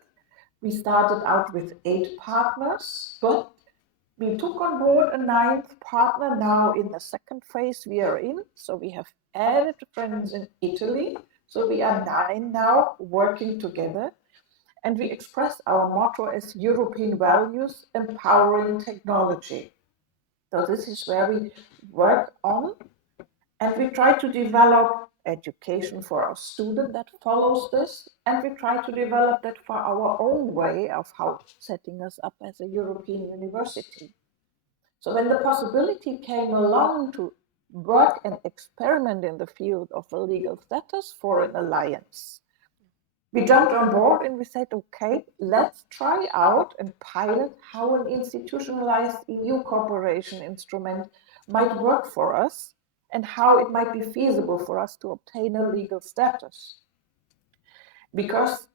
We started out with 8 partners, but we took on board a 9th partner now in the second phase we are in. So we have added friends in Italy. So we are 9 now working together. And we express our motto as European values, empowering technology. So this is where we work on, and we try to develop education for our student that follows this, and we try to develop that for our own way of how setting us up as a European university. So when the possibility came along to work and experiment in the field of a legal status for an alliance, we jumped on board and we said, okay, let's try out and pilot how an institutionalized EU cooperation instrument might work for us and how it might be feasible for us to obtain a legal status. Because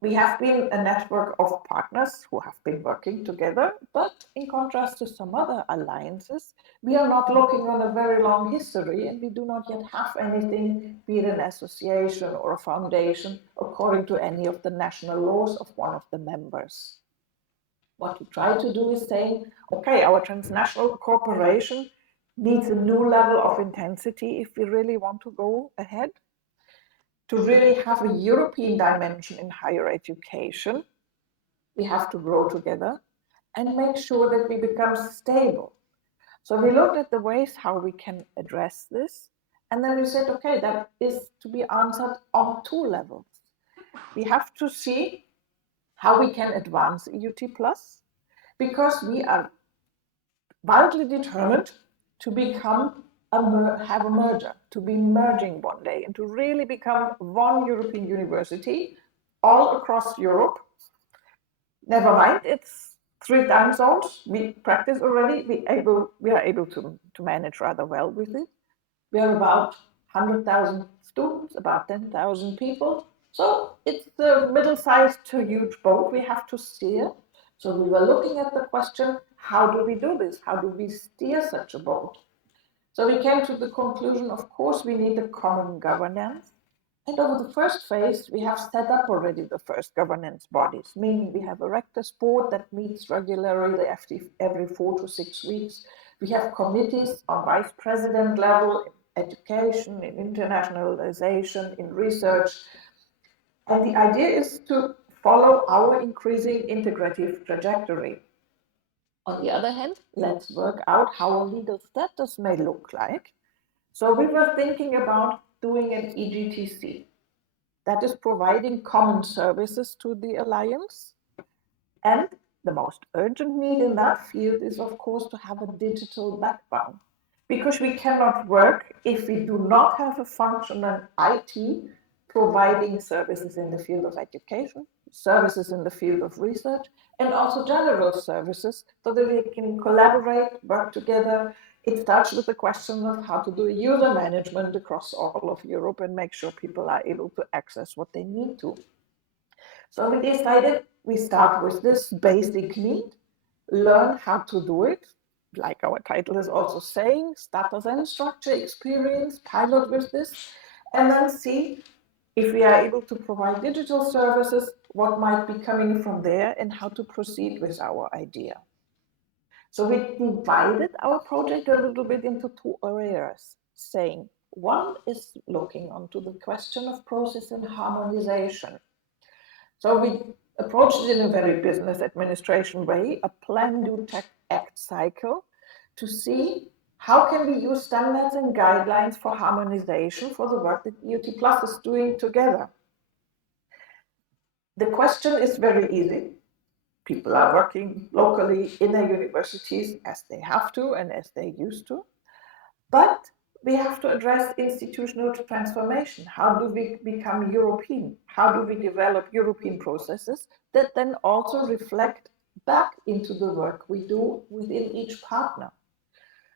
we have been a network of partners who have been working together, but in contrast to some other alliances, we are not looking on a very long history and we do not yet have anything, be it an association or a foundation, according to any of the national laws of one of the members. What we try to do is saying, okay, our transnational cooperation needs a new level of intensity if we really want to go ahead. To really have a European dimension in higher education, we have to grow together and make sure that we become stable. So we looked at the ways how we can address this, and then we said, okay, that is to be answered on 2 levels. We have to see how we can advance EUT+, because we are wildly determined to become have a merger, to be merging one day and to really become one European university all across Europe. Never mind, it's 3 time zones. We practice already. We are able to manage rather well with it. We are about 100,000 students, about 10,000 people. So it's a middle-sized to huge boat we have to steer. So we were looking at the question, how do we do this? How do we steer such a boat? So we came to the conclusion, of course, we need a common governance. And over the first phase, we have set up already the first governance bodies, meaning we have a rectors board that meets regularly every 4 to 6 weeks. We have committees on vice president level, in education, in internationalization, in research. And the idea is to follow our increasing integrative trajectory. On the other hand, let's work out how a legal status may look like. So we were thinking about doing an EGTC. That is providing common services to the alliance. And the most urgent need in that field is, of course, to have a digital backbone. Because we cannot work if we do not have a functional IT providing services in the field of education, services in the field of research, and also general services so that we can collaborate, work together. It starts with the question of how to do user management across all of Europe and make sure people are able to access what they need to. So we decided we start with this basic need, learn how to do it, like our title is also saying, status and structure, experience, pilot with this, and then see if we are able to provide digital services, what might be coming from there and how to proceed with our idea. So we divided our project a little bit into 2 areas, saying one is looking onto the question of process and harmonization. So we approached it in a very business administration way, a plan, do, tech, act cycle, to see how can we use standards and guidelines for harmonization for the work that EUT Plus is doing together. The question is very easy. People are working locally in their universities as they have to and as they used to. But we have to address institutional transformation. How do we become European? How do we develop European processes that then also reflect back into the work we do within each partner?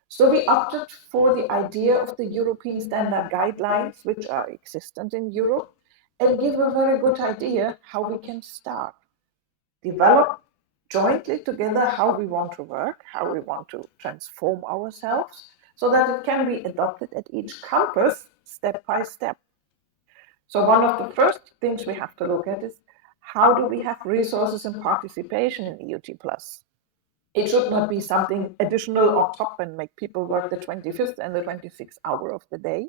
So we opted for the idea of the European standard guidelines, which are existent in Europe, and give a very good idea how we can start. Develop jointly together how we want to work, how we want to transform ourselves, so that it can be adopted at each campus step by step. So one of the first things we have to look at is how do we have resources and participation in EUT+. It should not be something additional on top and make people work the 25th and the 26th hour of the day,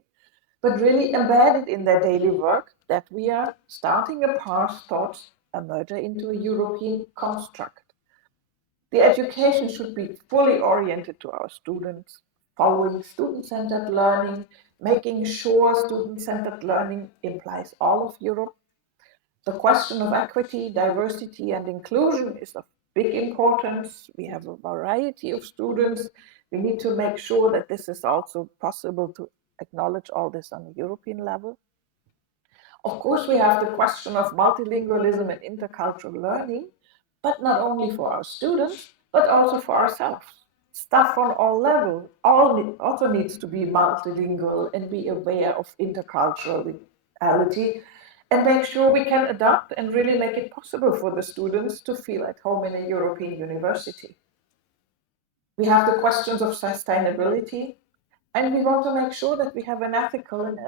but really embedded in their daily work that we are starting a path towards a merger into a European construct. The education should be fully oriented to our students, following student-centered learning, making sure student-centered learning implies all of Europe. The question of equity, diversity, and inclusion is of big importance. We have a variety of students. We need to make sure that this is also possible to acknowledge all this on a European level. Of course, we have the question of multilingualism and intercultural learning, but not only for our students, but also for ourselves. Staff on all levels also needs to be multilingual and be aware of interculturality and make sure we can adapt and really make it possible for the students to feel at home in a European university. We have the questions of sustainability, and we want to make sure that we have an ethical and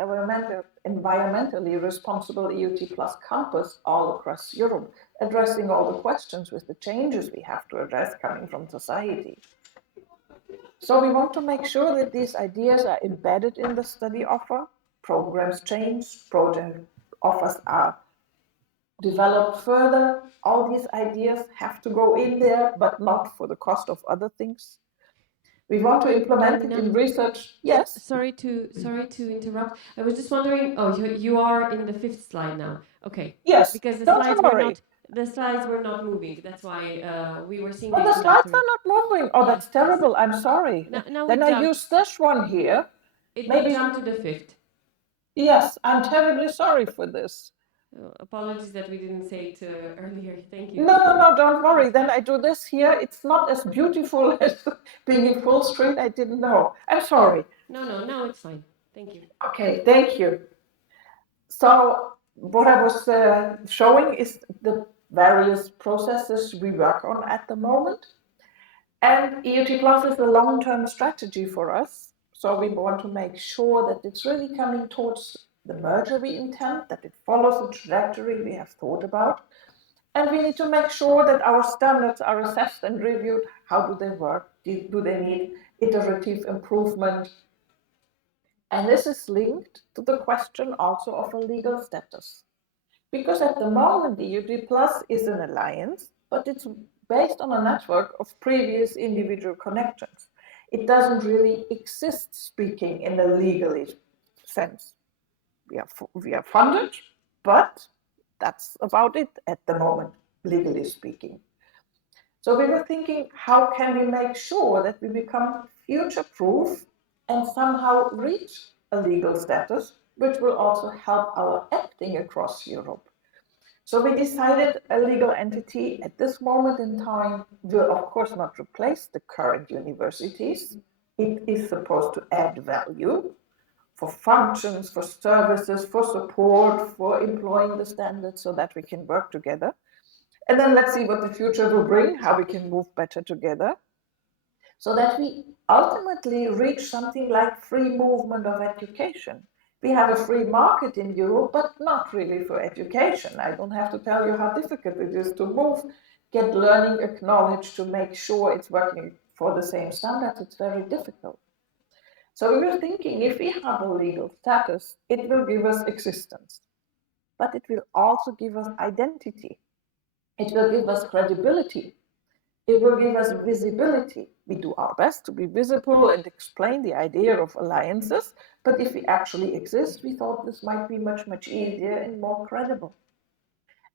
environmentally responsible EUT Plus campus all across Europe, addressing all the questions with the changes we have to address coming from society. So we want to make sure that these ideas are embedded in the study offer, programs change, project offers are developed further. All these ideas have to go in there, but not for the cost of other things. We want to implement it in research. Yes? Sorry to interrupt. I was just wondering, oh, you are in the 5th slide now. Okay. Yes, Because the don't slides worry. the slides were not moving. That's why we were seeing Oh, the slides are not moving. Oh, that's terrible. I'm sorry. Now Then I use this one here. Maybe jump to the 5th. Yes, I'm terribly sorry for this. Apologies that we didn't say it earlier. Thank you. No, don't worry. Then I do this here. It's not as beautiful as being in full screen. I didn't know. I'm sorry. No, it's fine. Thank you. Okay, thank you. So what I was showing is the various processes we work on at the moment. And EUT Plus is a long-term strategy for us. So we want to make sure that it's really coming towards the merger we intend, that it follows the trajectory we have thought about. And we need to make sure that our standards are assessed and reviewed. How do they work? Do they need iterative improvement? And this is linked to the question also of a legal status. Because at the moment, the EUT Plus is an alliance, but it's based on a network of previous individual connections. It doesn't really exist speaking in a legal sense. We are funded, but that's about it at the moment, legally speaking. So we were thinking, how can we make sure that we become future-proof and somehow reach a legal status, which will also help our acting across Europe. So we decided a legal entity at this moment in time will of course not replace the current universities. It is supposed to add value for functions, for services, for support, for employing the standards so that we can work together. And then let's see what the future will bring, how we can move better together, so that we ultimately reach something like free movement of education. We have a free market in Europe, but not really for education. I don't have to tell you how difficult it is to move, get learning acknowledged, to make sure it's working for the same standards. It's very difficult. So we were thinking, if we have a legal status, it will give us existence, but it will also give us identity. It will give us credibility. It will give us visibility. We do our best to be visible and explain the idea of alliances, but if we actually exist, we thought this might be much, much easier and more credible.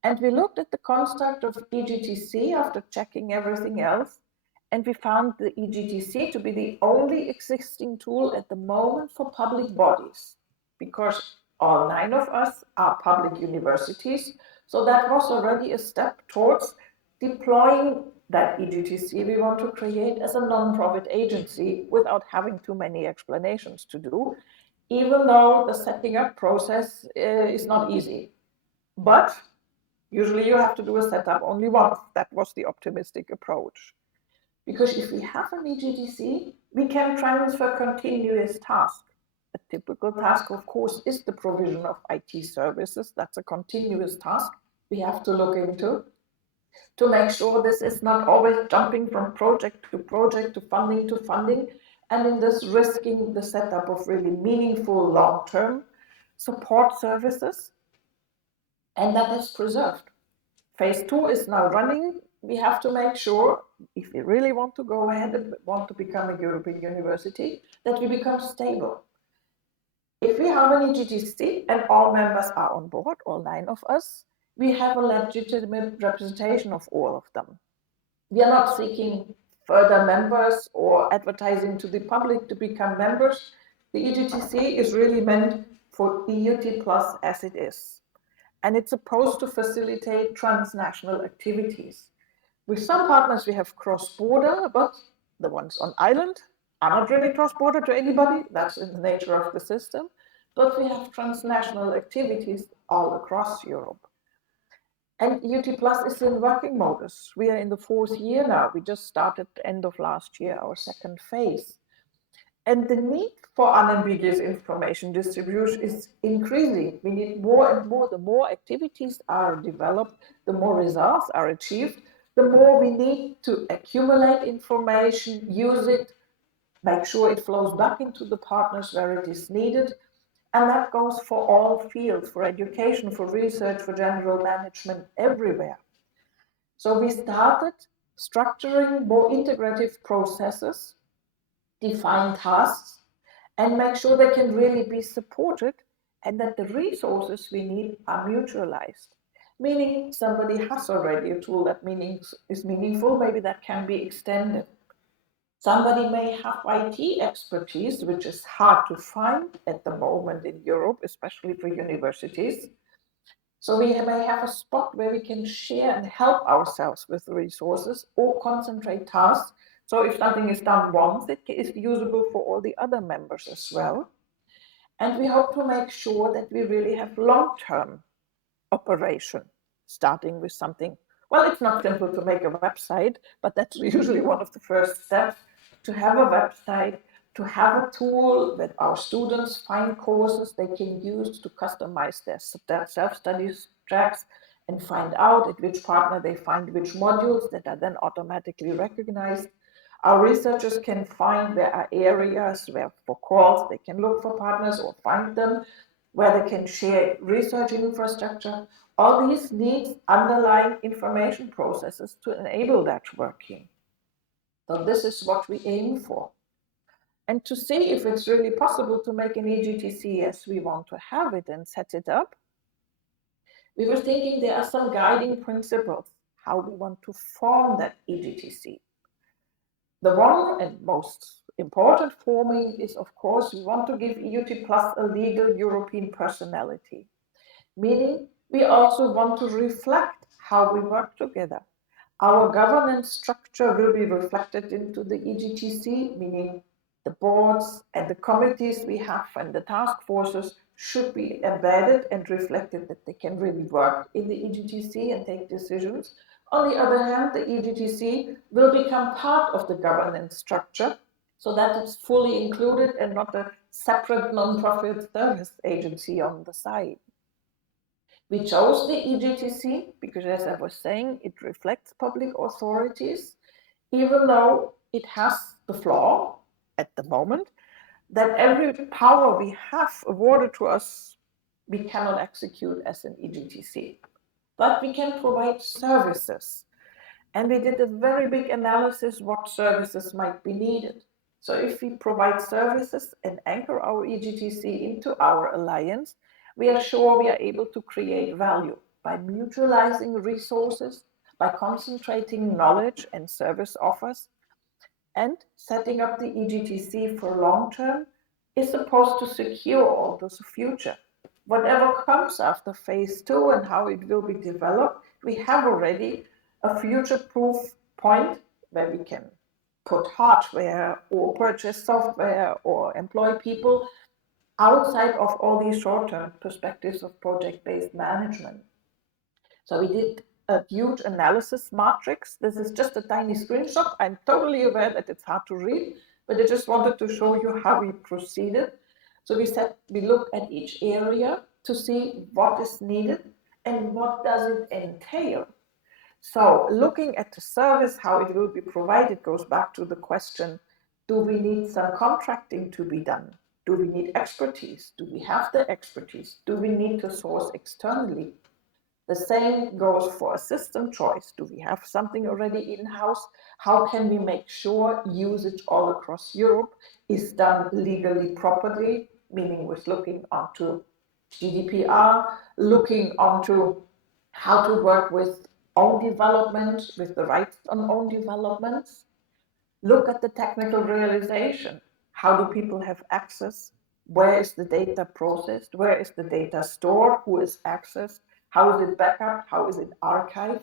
And we looked at the construct of EGTC after checking everything else, and we found the EGTC to be the only existing tool at the moment for public bodies, because all 9 of us are public universities, so that was already a step towards deploying that EGTC we want to create as a non-profit agency without having too many explanations to do, even though the setting up process is not easy. But usually you have to do a setup only once. That was the optimistic approach. Because if we have an EGTC, we can transfer continuous tasks. A typical task, of course, is the provision of IT services. That's a continuous task. we have to look into to make sure this is not always jumping from project to funding, and in this risking the setup of really meaningful long-term support services, and that is preserved. Phase 2 is now running. We have to make sure, if we really want to go ahead and want to become a European university, that we become stable. If we have an EGTC and all members are on board, all 9 of us, we have a legitimate representation of all of them. We are not seeking further members or advertising to the public to become members. The EGTC is really meant for EUT Plus as it is. And it's supposed to facilitate transnational activities. With some partners, we have cross-border, but the ones on island are not really cross-border to anybody. That's in the nature of the system. But we have transnational activities all across Europe. And EUT Plus is in working modus. We are in the 4th year now. We just started the end of last year, our 2nd phase. And the need for unambiguous information distribution is increasing. We need more and more. The more activities are developed, the more results are achieved, the more we need to accumulate information, use it, make sure it flows back into the partners where it is needed. And that goes for all fields, for education, for research, for general management, everywhere. So we started structuring more integrative processes, define tasks, and make sure they can really be supported and that the resources we need are mutualized. Meaning somebody has already a tool that is meaningful, maybe that can be extended. Somebody may have IT expertise, which is hard to find at the moment in Europe, especially for universities. So we may have a spot where we can share and help ourselves with resources or concentrate tasks. So if something is done once, it is usable for all the other members as well. And we hope to make sure that we really have long-term operation, starting with something. Well, it's not simple to make a website, but that's usually one of the first steps, to have a website, to have a tool that our students find courses they can use to customize their self-study tracks and find out at which partner they find which modules that are then automatically recognized. Our researchers can find where are areas where for calls they can look for partners or find them, where they can share research infrastructure. All these needs underlying information processes to enable that working. So this is what we aim for. And to see if it's really possible to make an EGTC as we want to have it and set it up, we were thinking there are some guiding principles how we want to form that EGTC. The one and most important forming is, of course, we want to give EUT Plus a legal European personality, meaning we also want to reflect how we work together. Our governance structure will be reflected into the EGTC, meaning the boards and the committees we have and the task forces should be embedded and reflected that they can really work in the EGTC and take decisions. On the other hand, the EGTC will become part of the governance structure so that it's fully included and not a separate non-profit service agency on the side. We chose the EGTC because, as I was saying, it reflects public authorities, even though it has the flaw at the moment that every power we have awarded to us, we cannot execute as an EGTC. But we can provide services. And we did a very big analysis what services might be needed. So if we provide services and anchor our EGTC into our alliance, we are sure we are able to create value by mutualizing resources, by concentrating knowledge and service offers, and setting up the EGTC for long term is supposed to secure all those future. Whatever comes after phase 2 and how it will be developed, we have already a future-proof point where we can put hardware or purchase software or employ people outside of all these short-term perspectives of project-based management. So we did a huge analysis matrix. This is just a tiny screenshot. I'm totally aware that it's hard to read, but I just wanted to show you how we proceeded. So we looked at each area to see what is needed and what does it entail? So looking at the service, how it will be provided, goes back to the question, do we need some contracting to be done? Do we need expertise? Do we have the expertise? Do we need to source externally? The same goes for a system choice. Do we have something already in-house? How can we make sure usage all across Europe is done legally properly, meaning with looking onto GDPR, looking onto how to work with own development, with the rights on own developments. Look at the technical realization. How do people have access? Where is the data processed? Where is the data stored? Who is accessed? How is it backup? How is it archived?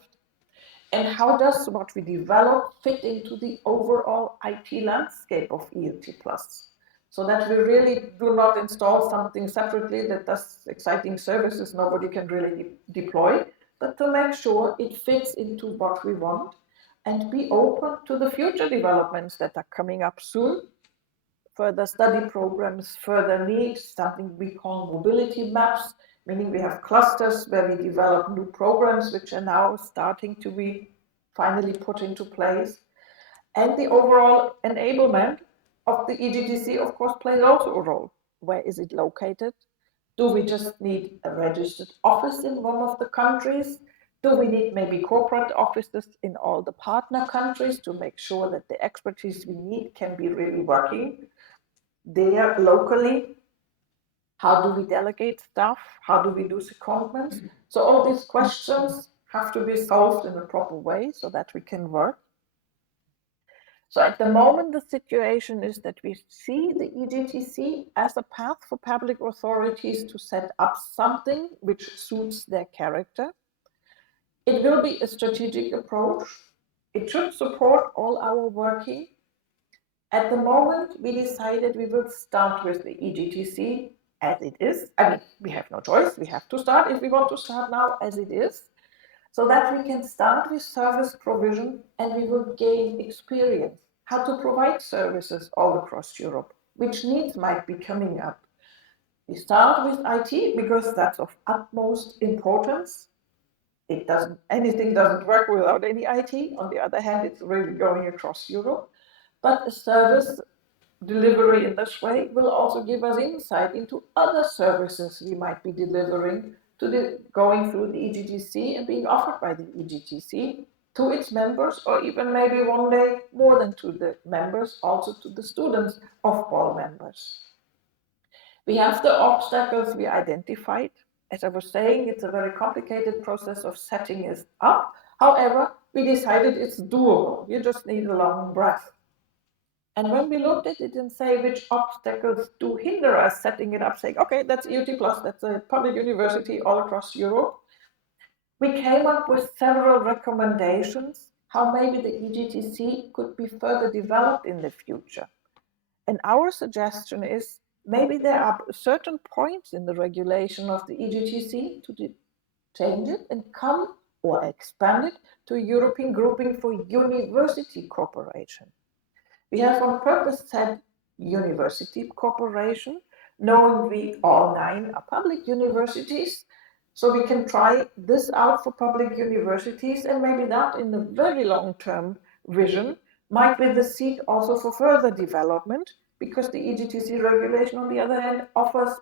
And how does what we develop fit into the overall IT landscape of EUT Plus? So that we really do not install something separately that does exciting services nobody can really deploy, but to make sure it fits into what we want and be open to the future developments that are coming up soon. Further study programs, further needs, something we call mobility maps, meaning we have clusters where we develop new programs which are now starting to be finally put into place. And the overall enablement of the EGTC, of course, plays also a role. Where is it located? Do we just need a registered office in one of the countries? Do we need maybe corporate offices in all the partner countries to make sure that the expertise we need can be really working there locally? How do we delegate stuff? How do we do secondments? So all these questions have to be solved in a proper way so that we can work. So at the moment, the situation is that we see the EGTC as a path for public authorities to set up something which suits their character. It will be a strategic approach. It should support all our working. At the moment, we decided we will start with the EGTC as it is. I mean, we have no choice. We have to start if we want to start now as it is, so that we can start with service provision and we will gain experience how to provide services all across Europe, which needs might be coming up. We start with IT because that's of utmost importance. Anything doesn't work without any IT. On the other hand, it's really going across Europe. But a service delivery in this way will also give us insight into other services we might be delivering to going through the EGTC and being offered by the EGTC to its members, or even maybe one day more than to the members, also to the students of all members. We have the obstacles we identified. As I was saying, it's a very complicated process of setting it up. However, we decided it's doable. You just need a long breath. And when we looked at it and say which obstacles do hinder us setting it up, saying, okay, that's EUT Plus, that's a public university all across Europe, we came up with several recommendations how maybe the EGTC could be further developed in the future. And our suggestion is maybe there are certain points in the regulation of the EGTC to change it and come or expand it to a European grouping for university cooperation. We have on purpose said university cooperation, knowing we all 9 are public universities, so we can try this out for public universities, and maybe that in the very long-term vision might be the seed also for further development, because the EGTC regulation, on the other hand, offers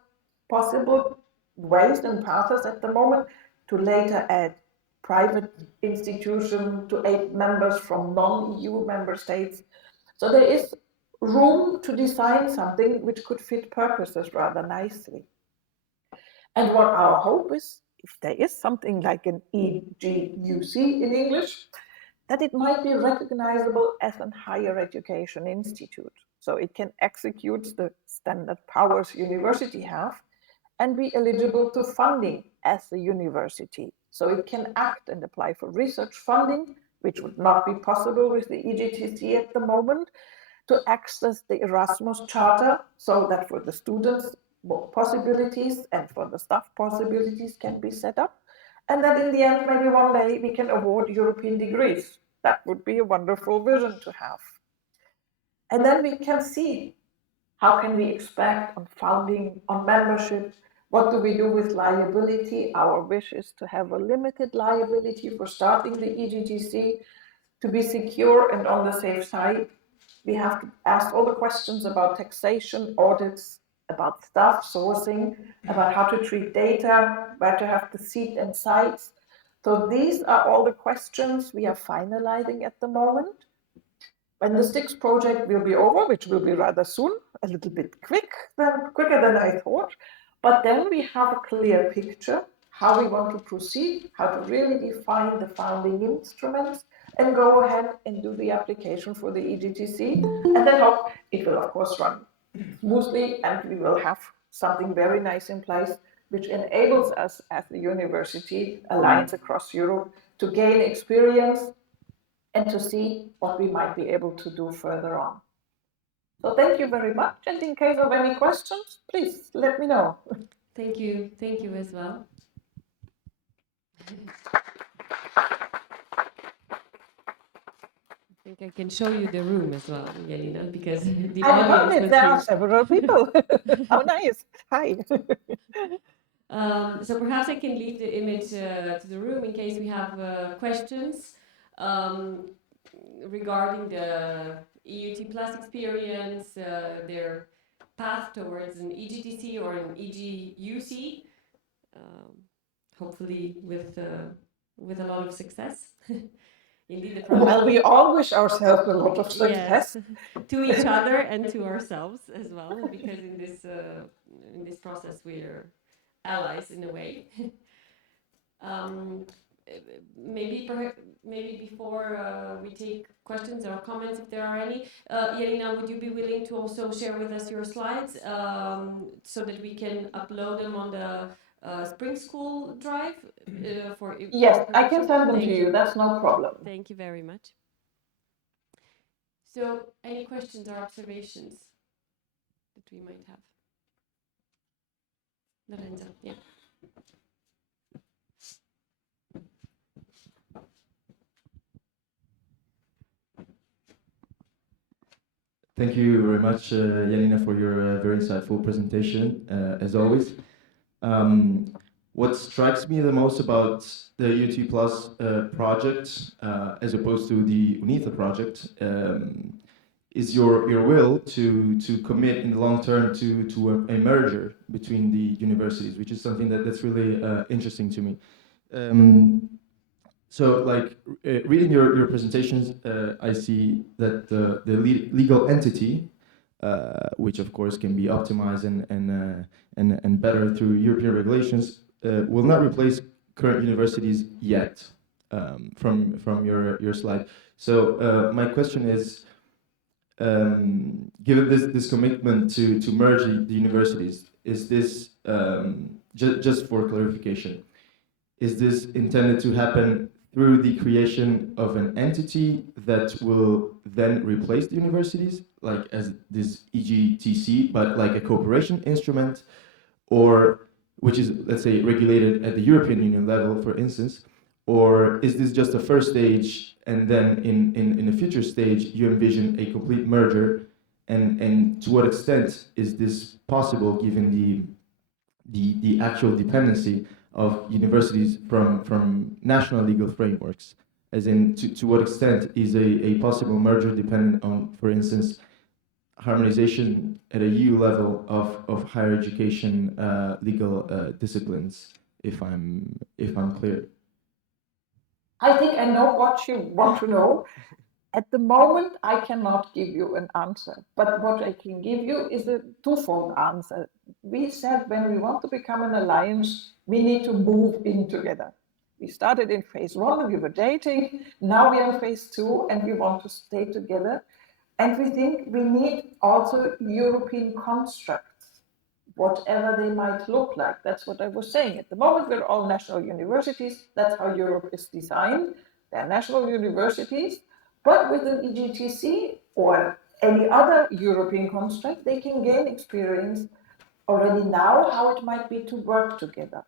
possible ways and paths at the moment to later add private institution to 8 members from non-EU member states. So there is room to design something which could fit purposes rather nicely. And what our hope is, if there is something like an EGUC in English, that it might be recognizable as a higher education institute. So it can execute the standard powers university have and be eligible to funding as a university. So it can act and apply for research funding, which would not be possible with the EGTC at the moment, to access the Erasmus Charter, so that for the students, more possibilities and for the staff possibilities can be set up. And that in the end, maybe one day we can award European degrees. That would be a wonderful vision to have. And then we can see how can we expect on funding, on membership, What do we do with liability? Our wish is to have a limited liability for starting the EGGC to be secure and on the safe side. We have to ask all the questions about taxation, audits, about staff sourcing, about how to treat data, where to have the seat and sites. So these are all the questions we are finalizing at the moment. When the STIX project will be over, which will be rather soon, a little bit quicker than I thought, but then we have a clear picture how we want to proceed, how to really define the founding instruments, and go ahead and do the application for the EGTC. And then hope it will, of course, run smoothly, and we will have something very nice in place, which enables us as the university alliance across Europe to gain experience and to see what we might be able to do further on. So thank you very much, and in case of any questions, please let me know. Thank you as well. I think I can show you the room as well, Jelena, because the I heard audience it, was there here. are several people. How nice. Hi. So perhaps I can leave the image to the room in case we have questions regarding the EUT Plus experience, their path towards an EGTC or an EGUC, hopefully with a lot of success. Indeed, the Well, we all wish ourselves a lot of success. Yes, to each other and to ourselves as well, because in this process we're allies in a way. Maybe before we take questions or comments, if there are any, Jelena, would you be willing to also share with us your slides so that we can upload them on the Spring School Drive? Yes, I can send them to you. That's no problem. Thank you very much. So, any questions or observations that we might have? Lorenzo, yeah. Thank you very much, Jelena, for your very insightful presentation, as always. What strikes me the most about the UT Plus project, as opposed to the UNITA project, is your will to commit in the long term to a merger between the universities, which is something that's really interesting to me. So, like, reading your presentations, I see that the legal entity, which of course can be optimized and better through European regulations, will not replace current universities yet, from your slide. So my question is, given this commitment to merge the universities, is this, just for clarification, is this intended to happen through the creation of an entity that will then replace the universities, like as this EGTC, but like a cooperation instrument, or which is, let's say, regulated at the European Union level, for instance, or is this just a first stage, and then in a future stage you envision a complete merger, and to what extent is this possible given the actual dependency of universities from national legal frameworks, as in to what extent is a possible merger dependent on, for instance, harmonization at a EU level of higher education legal disciplines, if I'm clear. I think I know what you want to know. At the moment, I cannot give you an answer, but what I can give you is a twofold answer. We said when we want to become an alliance, we need to move in together. We started in phase 1, we were dating, now we are in phase 2 and we want to stay together. And we think we need also European constructs, whatever they might look like. That's what I was saying. At the moment, we're all national universities. That's how Europe is designed. They're national universities. But with an EGTC or any other European construct, they can gain experience already now how it might be to work together.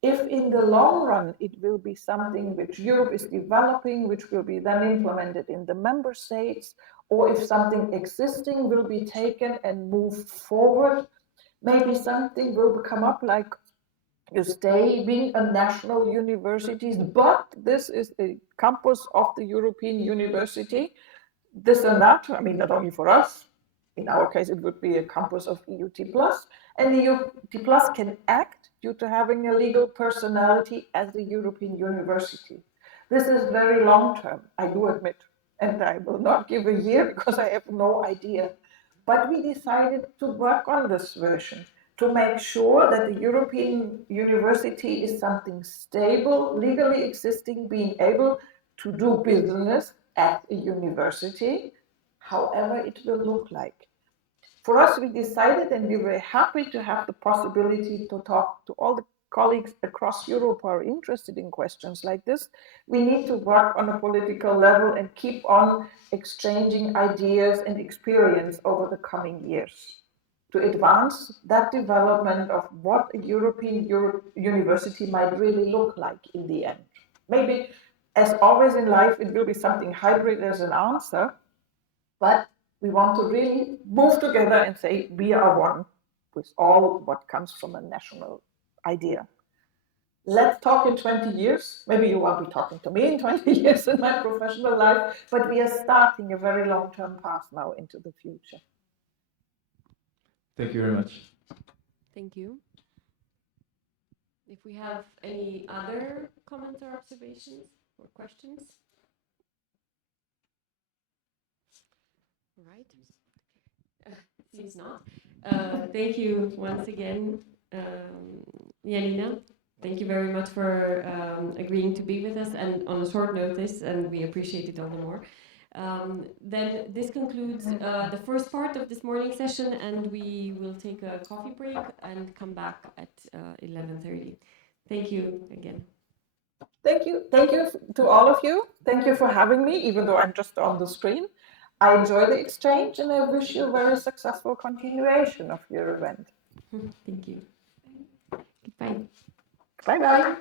If in the long run it will be something which Europe is developing, which will be then implemented in the member states, or if something existing will be taken and moved forward, Maybe something will come up like you stay being a national university, but this is a campus of the European University, this and that. I mean, not only for us. In our case, it would be a campus of EUT Plus, and the EUT Plus can act due to having a legal personality as a European university. This is very long term, I do admit, and I will not give a year because I have no idea. But we decided to work on this version to make sure that the European University is something stable, legally existing, being able to do business at a university, however it will look like. For us, we decided, and we were happy to have the possibility to talk to all the colleagues across Europe who are interested in questions like this. We need to work on a political level and keep on exchanging ideas and experience over the coming years to advance that development of what a European university might really look like in the end. Maybe, as always in life, it will be something hybrid as an answer, but we want to really move together and say we are one with all what comes from a national idea. Let's talk in 20 years. Maybe you won't be talking to me in 20 years in my professional life, but we are starting a very long-term path now into the future. Thank you very much. Thank you. If we have any other comments or observations or questions? All right. Seems not. Thank you once again, Janina. Thank you very much for agreeing to be with us and on a short notice, and we appreciate it all the more. Then this concludes the first part of this morning session, and we will take a coffee break and come back at 11:30. Thank you again. Thank you. Thank you to all of you. Thank you for having me, even though I'm just on the screen. I enjoy the exchange, and I wish you a very successful continuation of your event. Thank you. Goodbye. Bye-bye.